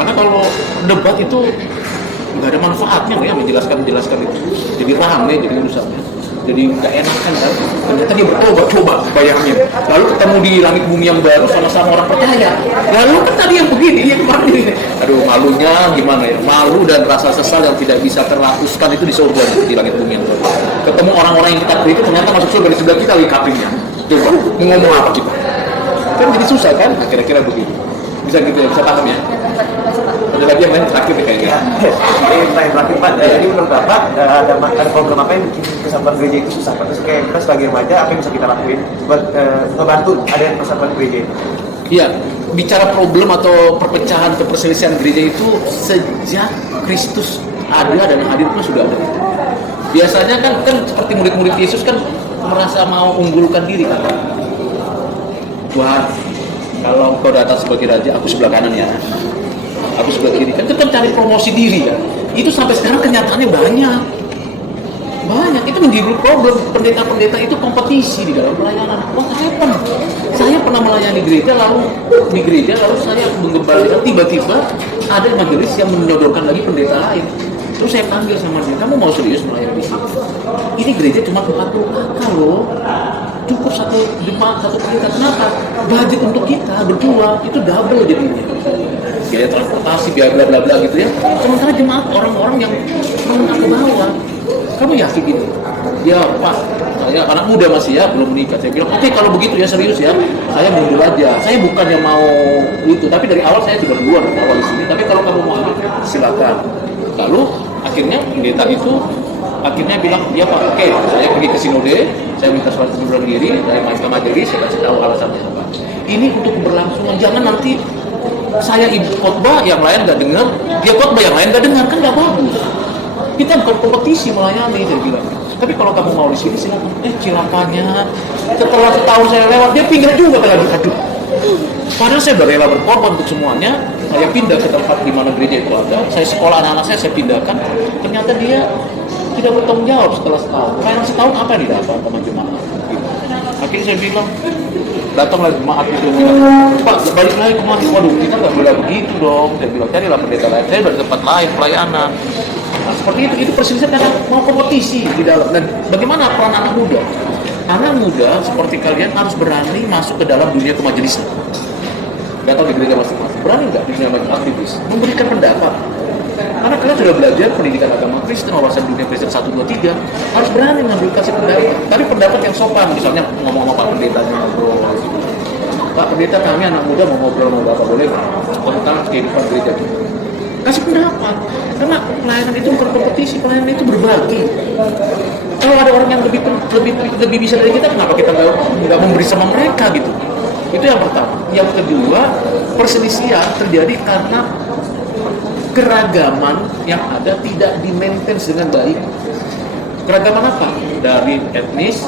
Karena kalau debat itu nggak ada manfaatnya ya, menjelaskan itu jadi rame, jadi urusannya jadi nggak enakan kan. Ternyata dia bertobat, coba bayangin, lalu ketemu di langit bumi yang baru sama-sama orang percaya, lalu kan tadi yang begini yang kemarin ini, aduh malunya gimana ya, malu dan rasa sesal yang tidak bisa terlapuskan itu di surga, di langit bumi yang baru. Ketemu orang-orang yang kita kritik ternyata masuk surga di sebelah kita lagi kapingnya, coba ngomong apa kita kan jadi susah kan. Nah, kira-kira begitu bisa gitu ya, bisa paham ya. Ada lagi yang lain terakhir kayaknya. Terakhir Pak, jadi menurut Bapak ada problem apa yang bikin persatuan gereja itu susah Pak? Terus kayak kita sebagai remaja apa yang bisa kita lakuin buat membantu ada persatuan gereja itu? Iya, bicara problem atau perpecahan atau perselisihan gereja itu sejak Kristus ada dan hadir pun sudah ada. Biasanya kan seperti murid-murid Yesus kan merasa mau unggulkan diri kan. Tuhan, kalau engkau datang sebagai raja, aku sebelah kanan ya. Aku sebelah kiri kan, itu kan cari promosi diri kan. Itu sampai sekarang kenyataannya banyak. Itu menjadi problem. Pendeta-pendeta itu kompetisi di dalam pelayanan. What happened? Saya pernah melayani gereja, lalu saya menggembalakan, tiba-tiba ada majelis yang menyodorkan lagi pendeta lain. Terus saya panggil sama dia, kamu mau serius melayani di sini? Ini gereja cuma 40 kakak loh. Cukup satu jemaat, satu pendeta. Kenapa? Budget untuk kita berdua itu double jadinya. Biaya transportasi, biaya bla bla bla gitu ya. Sementara jemaat orang-orang yang menengah ke bawah. Kamu yakin gitu? Ya Pak, saya anak muda masih ya, belum menikah. Saya bilang, oke, kalau begitu ya serius ya, saya mundur aja. Saya bukan yang mau itu, tapi dari awal saya sudah duluan awal di sini. Tapi kalau kamu mau ambil, silakan. Lalu akhirnya pendeta itu akhirnya bilang dia Pak, oke, saya pergi ke sinode, saya minta surat pengunduran diri dari majelis, saya kasih tahu alasannya apa. Ini untuk keberlangsungan, jangan nanti saya ibu khotbah yang lain nggak dengar, dia khotbah yang lain nggak dengar, kan nggak bagus. Kita bukan kompetisi melayani, saya bilang. Tapi kalau kamu mau di sini silakan. Cilakanya setelah setahun saya lewat, dia pindah juga lagi. Aduh. Padahal saya berrela berkorban untuk semuanya. Saya pindah ke tempat di mana gereja itu ada. Saya sekolah anak-anak saya pindahkan. Ternyata dia tidak bertanggung jawab setelah setahun. Kayak setahun apa yang didapat sama jemaat? Gitu. Akhirnya saya bilang, datanglah jemaat itu bilang, Pak balik lagi kemana? Waduh, kita nggak boleh begitu dong. Saya bilang, carilah pendeta lain. Saya dari tempat lain pelayanan. Nah, seperti itu perselisihan karena mau kompetisi di dalam. Dan bagaimana peran anak muda? Anak muda seperti kalian harus berani masuk ke dalam dunia kemajelisan. Gak tahu di gereja masing-masing, berani nggak di dunia aktivis? Memberikan pendapat. Karena kalian sudah belajar pendidikan agama Kristen, wawasan dunia Kristen 1, 2, 3, harus berani mengambil kasih pendapat. Tapi pendapat yang sopan, misalnya ngomong sama Pak Pendetanya ngobrol. Pak Pendeta, kami anak muda mau ngobrol sama Bapak, boleh nggak? Tentang kehidupan gereja. Kasih pendapat, karena pelayanan itu bukan kompetisi, pelayanan itu berbagi. Kalau ada orang yang lebih bisa dari kita, kenapa kita nggak memberi sama mereka gitu? Itu yang pertama. Yang kedua, perselisihan terjadi karena keragaman yang ada tidak di-maintain dengan baik. Keragaman apa? Dari etnis,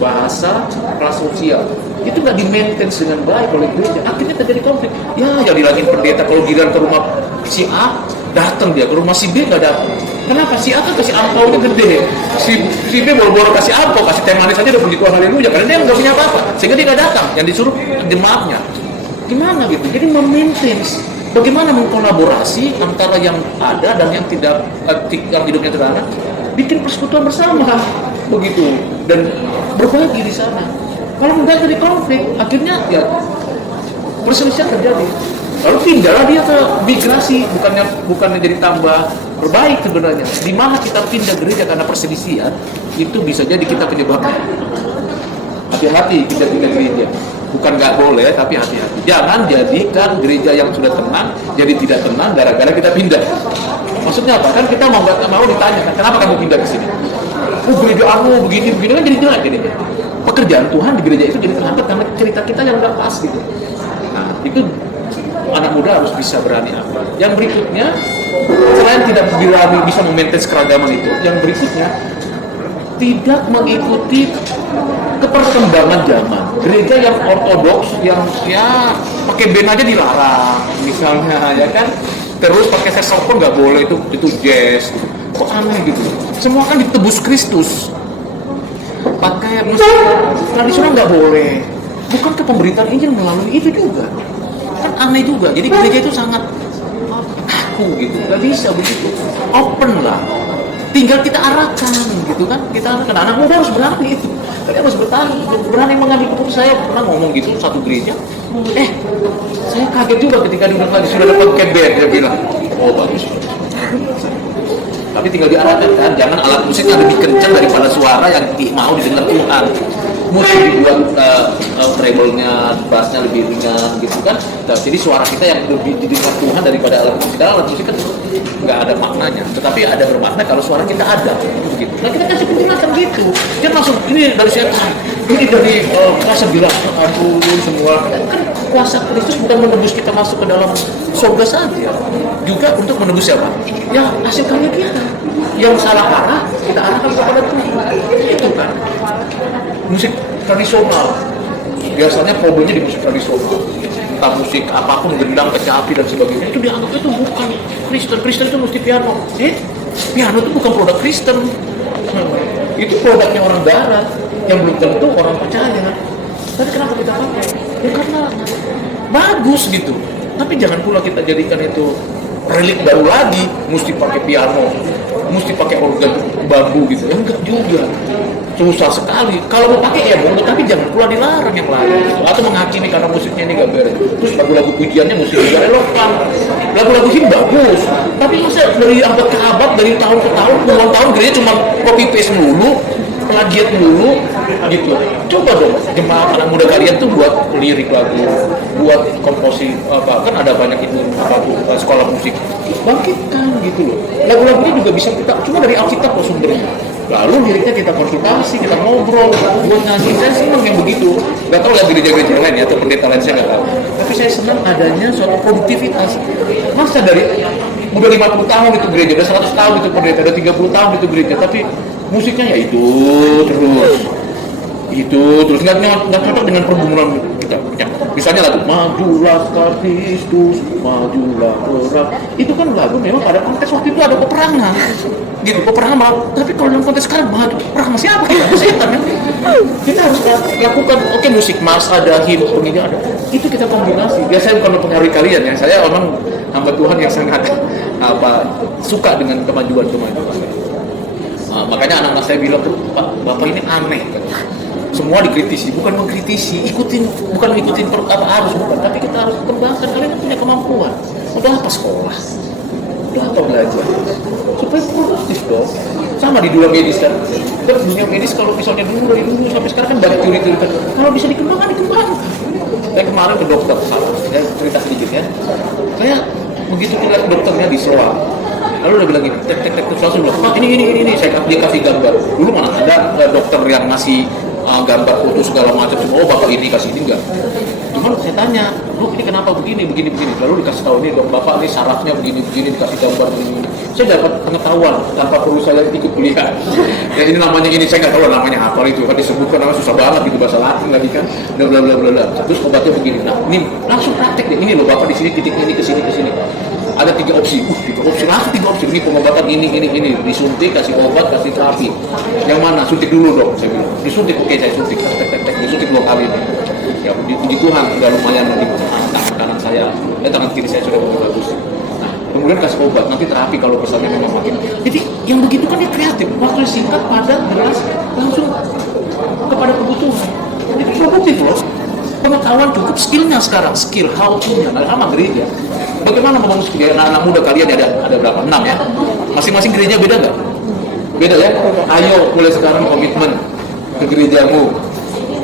bahasa, kelas sosial. Itu nggak di-maintain dengan baik oleh gereja. Akhirnya terjadi konflik. Ya, jadi lagi pendeta kalau giliran ke rumah si A, datang dia ke rumah si B nggak datang. Kenapa? Si A kan kasih angpaunya gede, si B boro-boro kasih angpau, kasih teh manis aja udah puji Tuhan haleluya, karena dia nggak punya apa-apa, sehingga dia nggak datang. Yang disuruh jemaatnya. Gimana gitu? Jadi memaintain. Bagaimana mengkolaborasi antara yang ada dan yang tidak, yang hidupnya sederhana, bikin persekutuan bersama, begitu, dan berbagi di sana. Kalau enggak jadi konflik, akhirnya ya perselisihan terjadi. Lalu pindahlah dia ke migrasi, bukannya jadi tambah berbaik sebenarnya. Di mana kita pindah gereja karena perselisihan, itu bisa jadi kita kejebak. Hati-hati kita pindah gereja. Bukan nggak boleh, tapi hati-hati. Jangan jadikan gereja yang sudah tenang jadi tidak tenang gara-gara kita pindah. Maksudnya apa? Kan kita mau ditanya, kenapa kamu pindah ke sini? Oh, gereja aku begini kan jadi jelek jadinya. Pekerjaan Tuhan di gereja itu jadi terhambat karena cerita kita yang nggak pas gitu. Nah, itu anak muda harus bisa berani apa. Yang berikutnya, selain tidak berani bisa memaintain keragaman itu, yang berikutnya tidak mengikuti keperkembangan zaman. Gereja yang ortodoks, yang ya pakai band aja dilarang, misalnya, ya kan. Terus pakai saxophone nggak boleh, itu jazz. Kok aneh gitu? Semua kan ditebus Kristus. Pakai musik tradisional nggak boleh. Bukankah pemberitaan Injil melalui itu juga? Kan aneh juga. Jadi gereja itu sangat kaku gitu. Nggak bisa begitu. Open lah. Tinggal kita arahkan gitu kan. Kita arahkan. Anak muda harus berani itu. Kalian harus berani mengambil keputusan. Saya pernah ngomong gitu satu gereja. Saya kaget juga ketika diundang lagi sudah dapat band. Dia bilang, oh bagus. Tapi tinggal diarahkan kan, jangan alat musiknya lebih kencang daripada suara yang mau didengar Tuhan. Musik dibuat treble-nya, bass-nya lebih ringan gitu kan. Nah, jadi suara kita yang lebih didengar Tuhan daripada alat musik. Karena alat musik kan nggak ada maknanya, tetapi ada bermakna kalau suara kita ada gitu. Nah, kita kasih penjelasan gitu. Dia langsung ini dari setan, ini dari kuasa bilang, ampun semua. Kan kuasa Kristus bukan menebus kita masuk ke dalam surga saja, juga untuk menebus siapa? Ya hasil karya kita. Yang salah arah kita arahkan kepada Tuhan. Itu kan musik tradisional. Biasanya problemnya di musik tradisional. Entah musik apapun, gendang, kecapi dan sebagainya, itu dianggap itu bukan Kristen. Kristen itu mesti piano. Piano itu bukan produk Kristen. Itu produknya orang barat yang belum tentu orang percaya. Tapi kenapa kita pakai? Ya karena bagus gitu. Tapi jangan pula kita jadikan itu relik baru lagi, mesti pakai piano, mesti pakai organ bambu gitu. Ya enggak juga. Susah sekali. Kalau mau pakai ya boleh, tapi jangan pula dilarang yang lain gitu. Atau menghakimi karena musiknya ini gak beres. Terus lagu-lagu pujiannya musik juga relevan. Lagu-lagu sih bagus. Tapi masa dari abad ke abad, dari tahun ke tahun, puluhan tahun gereja cuma copy paste mulu, plagiat mulu gitu. Coba dong jemaat anak muda kalian tuh buat lirik lagu, buat komposi apa, kan ada banyak itu sekolah musik. bangkitkan gitu loh. Lagu-lagunya juga bisa kita, cuma dari Alkitab loh sumbernya. Lalu liriknya kita konsultasi, kita ngobrol, buat nyanyi. Saya senang yang begitu. Gak tahu ya gereja-gereja lain ya, atau pendeta lain saya gak tahu. Tapi saya senang adanya suatu produktivitas. Masa dari udah 50 tahun itu gereja, udah 100 tahun itu pendeta, udah 30 tahun itu gereja, tapi musiknya ya itu terus nggak cocok dengan pergumulan kita punya. Misalnya lagu Majulah Kristus, Majulah Perang, itu kan lagu memang pada konteks waktu itu ada peperangan gitu, peperangan. Tapi kalau dalam konteks sekarang maju perang sama siapa ya? Setan kan? Kita harus lakukan, oke, musik mas ada, hymn penginya ada, itu kita kombinasi. Biasanya bukan mempengaruhi kalian ya, saya memang hamba Tuhan yang sangat suka dengan kemajuan. Makanya anak-anak saya bilang, Pak, Bapak ini aneh. Semua dikritisi, bukan mengkritisi, bukan ikutin arus, bukan. Tapi kita harus kembangkan, kalian punya kemampuan. Udah apa sekolah? Udah apa belajar? Supaya produktif dong. Sama di dunia medis kan. Dan dunia medis kalau misalnya dari dulu sampai sekarang kan banyak teori-teori. Kalau bisa dikembangkan. Saya kemarin ke dokter, saya cerita sedikit ya. Saya begitu lihat dokternya di SOA, lalu udah bilang gini, tek langsung bilang, Pak, ini, dia kasih gambar. Dulu mana ada dokter yang ngasih gambar foto segala macam, oh bapak ini kasih ini enggak. Cuman saya tanya, Dok, ini kenapa begini. Lalu dikasih tahu, ini dok, bapak ini sarafnya begini, dikasih gambar begini. Saya dapat pengetahuan tanpa perlu saya ikut kuliah. Ya ini namanya ini, saya nggak tahu namanya apa itu, kan disebutkan namanya susah banget gitu, bahasa Latin lagi kan, bla bla bla. Terus obatnya begini. Nah, ini langsung praktek deh. Ini loh bapak di sini, titiknya ini ke sini. Ada 3 opsi. 3 opsi, langsung 3 opsi. Ini pengobatan ini. Disuntik, kasih obat, kasih terapi. Yang mana? Suntik dulu dong, saya bilang. Disuntik, oke, saya suntik. Tek. Disuntik 2 kali. Ya, puji Tuhan, udah lumayan di tangan kanan saya. Tangan kiri saya sudah mulai bagus. Nah, kemudian kasih obat, nanti terapi kalau misalnya memang makin. Jadi, yang begitu kan dia kreatif. Waktu singkat, padat, jelas, langsung kepada kebutuhan. Itu produktif loh. Pengetahuan cukup, skillnya sekarang, how to-nya, nggak sama gereja. Bagaimana membangun skill anak-anak muda kalian ada berapa? 6 ya? Masing-masing gereja beda nggak? Beda ya? Ayo mulai sekarang komitmen ke gerejamu.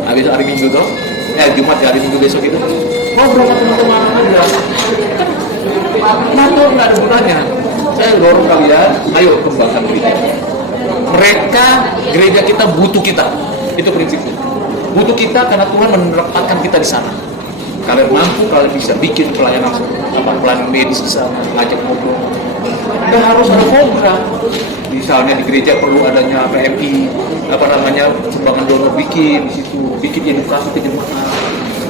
Nah, besok hari Minggu tuh, Jumat ya, hari Minggu besok itu. Ngobrol sama teman-teman aja. Nato nggak ada gunanya. Saya dorong kalian, ayo kembangkan gereja. Gereja kita butuh kita. Itu prinsipnya. Butuh kita karena Tuhan menempatkan kita di sana. Kalian mampu, kalian bisa bikin pelayanan medis di sana, ngajak ngobrol. Nggak harus ada program. Misalnya di gereja perlu adanya PMI, sumbangan donor bikin di situ, bikin edukasi ke jemaat.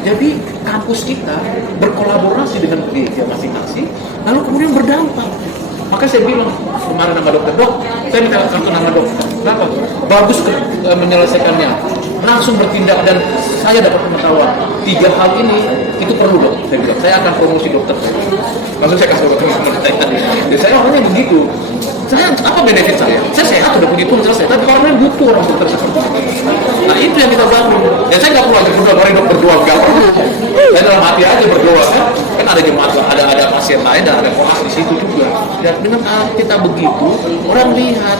Jadi kampus kita berkolaborasi dengan gereja masing-masing, lalu kemudian berdampak. Maka saya bilang kemarin sama dokter, Dok, saya minta kartu nama dokter. Kenapa? Bagus menyelesaikannya. Langsung bertindak dan saya dapat pengetahuan 3 hal ini itu perlu dok. Saya bilang saya akan promosi dokter saya. Langsung saya kasih teman-teman saya. Dan saya orangnya begitu. Saya apa benefit saya? Saya sehat udah puji Tuhan selesai. Tapi orang lain butuh orang dokter seperti itu. Nah itu yang kita bangun. Dan saya nggak perlu lagi berdoa orang dok berdoa enggak. Saya dalam hati aja berdoa kan ada jemaat, ada pasien lain dan ada koas di situ juga. Dan dengan kita begitu orang lihat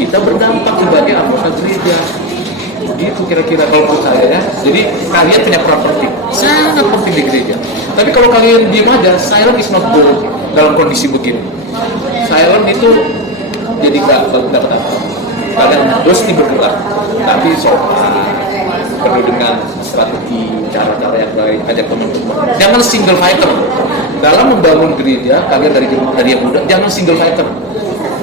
kita berdampak sebagai anggota gereja. Gitu kira-kira kalau menurut saya ya. Jadi kalian punya peran penting, sangat penting di gereja. Tapi kalau kalian diam aja, silent is not gold dalam kondisi begini. Silent itu jadi nggak dapat apa. Kalian mesti bergerak, tapi penuh dengan strategi, cara-cara yang baik, ajak teman-teman. Jangan single fighter. Dalam membangun gereja, kalian dari yang muda, jangan single fighter.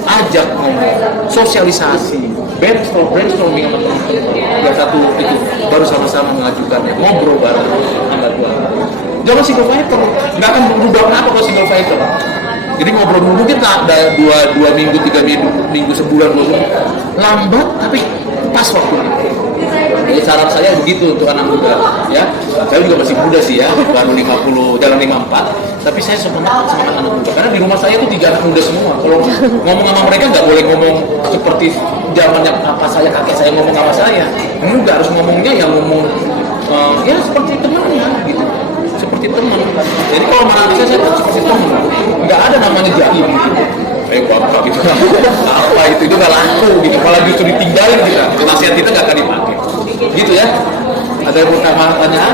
Ajak ngomong, sosialisasi, brainstorming sama teman-teman. Yang satu itu baru sama-sama mengajukannya, ngobrol bareng sama Tuhan. Jangan single fighter, nggak akan berubah apa kalau single fighter. Jadi ngobrol dulu mungkin ada 2 minggu, 3 minggu, sebulan, 2 bulan. Lambat tapi pas waktunya. Jadi saran saya begitu untuk anak muda, ya. Saya juga masih muda sih ya, baru 50, jalan 54. Tapi saya semangat anak muda. Karena di rumah saya itu 3 anak muda semua. Kalau ngomong sama mereka nggak boleh ngomong seperti zamannya apa saya, kakek saya ngomong sama saya. Enggak, harus ngomongnya yang ngomong ya seperti temannya gitu. Seperti teman. Jadi kalau sama saya seperti teman. Nggak ada namanya jaim gitu. Bapak gitu. Apa itu nggak laku gitu. Malah justru ditinggalin kita. Nasihat kita nggak akan dipakai. Gitu ya. Ada yang mau tanya?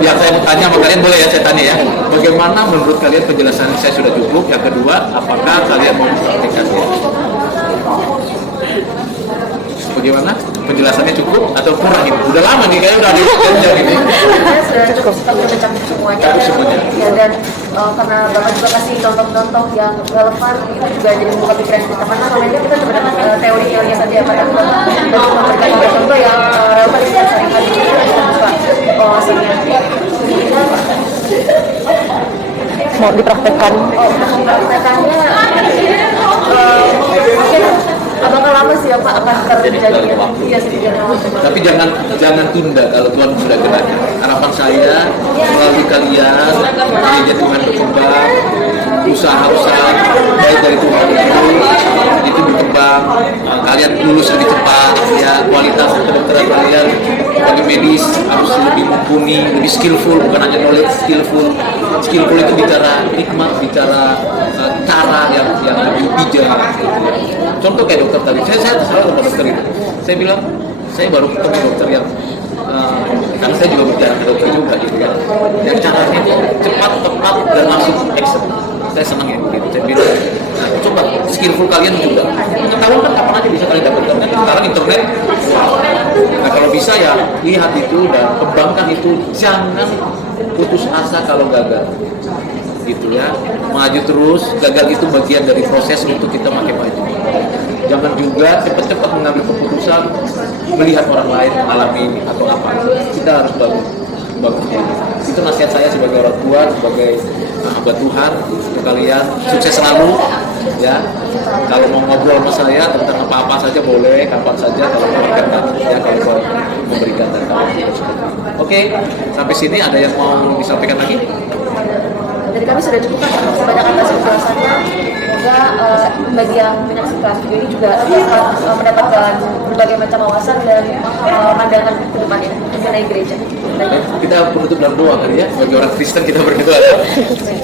Yang saya mau tanya sama kalian, boleh ya saya tanya ya. Bagaimana menurut kalian penjelasan saya sudah cukup? Yang kedua, apakah kalian mau mempraktekannya? Bagaimana? Penjelasannya cukup atau kurang ini? Udah lama nih, kayaknya udah ada jam ini. Sudah cukup, kita sudah mencakup semuanya. Cakup semuanya. Ya, dan karena Bapak juga kasih contoh-contoh yang relevan, itu juga jadi membuka pikiran kita. Karena selama ini kita cuma dapat teori-teori saja, padahal Bapak memberikan contoh yang relevan di sehari-hari. Kita bisa wawasannya. Mau dipraktekkan? Praktekannya mungkin bakal lama sih ya Pak, akan terjadi. Iya, sedikit. Tapi jangan tunda kalau Tuhan sudah gerakkan. Harapan saya melalui kalian, gereja Tuhan berkembang, usaha-usaha baik dari Tuhan itu berkembang, kalian lulus lebih cepat, ya kualitas kedokteran kalian bagi medis harus lebih mumpuni, lebih skillful, bukan hanya knowledge, skillful itu bicara hikmat, bicara cara yang lebih bijak. Contoh kayak dokter tadi, saya selalu ke dokter itu, saya bilang saya baru ketemu dokter yang karena saya juga berjalan ke dokter juga gitu kan, yang caranya itu cepat, tepat dan langsung action. Saya senang ya gitu. Saya bilang coba skillful kalian juga, pengetahuan kan kapan aja bisa kalian dapatkan kan sekarang internet. Nah kalau bisa ya lihat itu dan kembangkan itu, jangan putus asa kalau gagal gitu ya, maju terus. Gagal itu bagian dari proses untuk kita makin maju. Jangan juga cepat-cepat mengambil keputusan melihat orang lain mengalami ini atau apa. Kita harus bagus. Itu nasihat saya sebagai orang tua, sebagai hamba Tuhan untuk kalian. Sukses selalu ya. Kalau mau ngobrol sama saya tentang apa-apa saja boleh, kapan saja kalau memberikan data ya, kalau memberikan data. Oke, sampai sini ada yang mau disampaikan lagi? Dari kami sudah cukup kan, sebanyak atas penjelasannya. Semoga bagi yang menyaksikan video ini juga dapat mendapatkan berbagai macam wawasan dan pandangan ke depannya mengenai gereja. Kita penutup dalam doa kali ya, sebagai orang Kristen kita berdoa ya.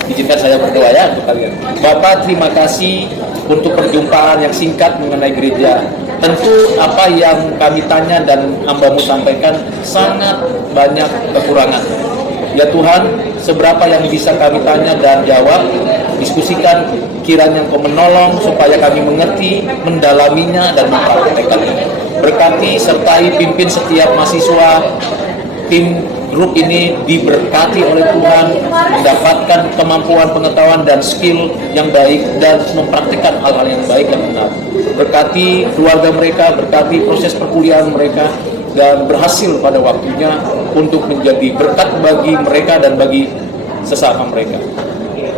Izinkan saya berdoa ya untuk kalian. Bapak, terima kasih untuk perjumpaan yang singkat mengenai gereja. Tentu apa yang kami tanya dan hamba-Mu sampaikan sangat banyak kekurangan. Ya Tuhan, seberapa yang bisa kami tanya dan jawab, diskusikan, kiranya Engkau menolong supaya kami mengerti, mendalaminya dan mempraktekkannya. Berkati sertai pimpin setiap mahasiswa, tim grup ini diberkati oleh Tuhan, mendapatkan kemampuan, pengetahuan dan skill yang baik dan mempraktikkan hal-hal yang baik dan benar. Berkati keluarga mereka, berkati proses perkuliahan mereka, dan berhasil pada waktunya untuk menjadi berkat bagi mereka dan bagi sesama mereka.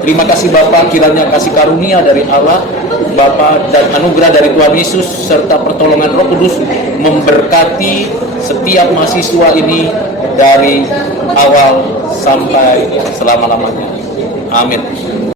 Terima kasih Bapak, kiranya kasih karunia dari Allah Bapa dan anugerah dari Tuhan Yesus serta pertolongan Roh Kudus memberkati setiap mahasiswa ini dari awal sampai selama-lamanya. Amin.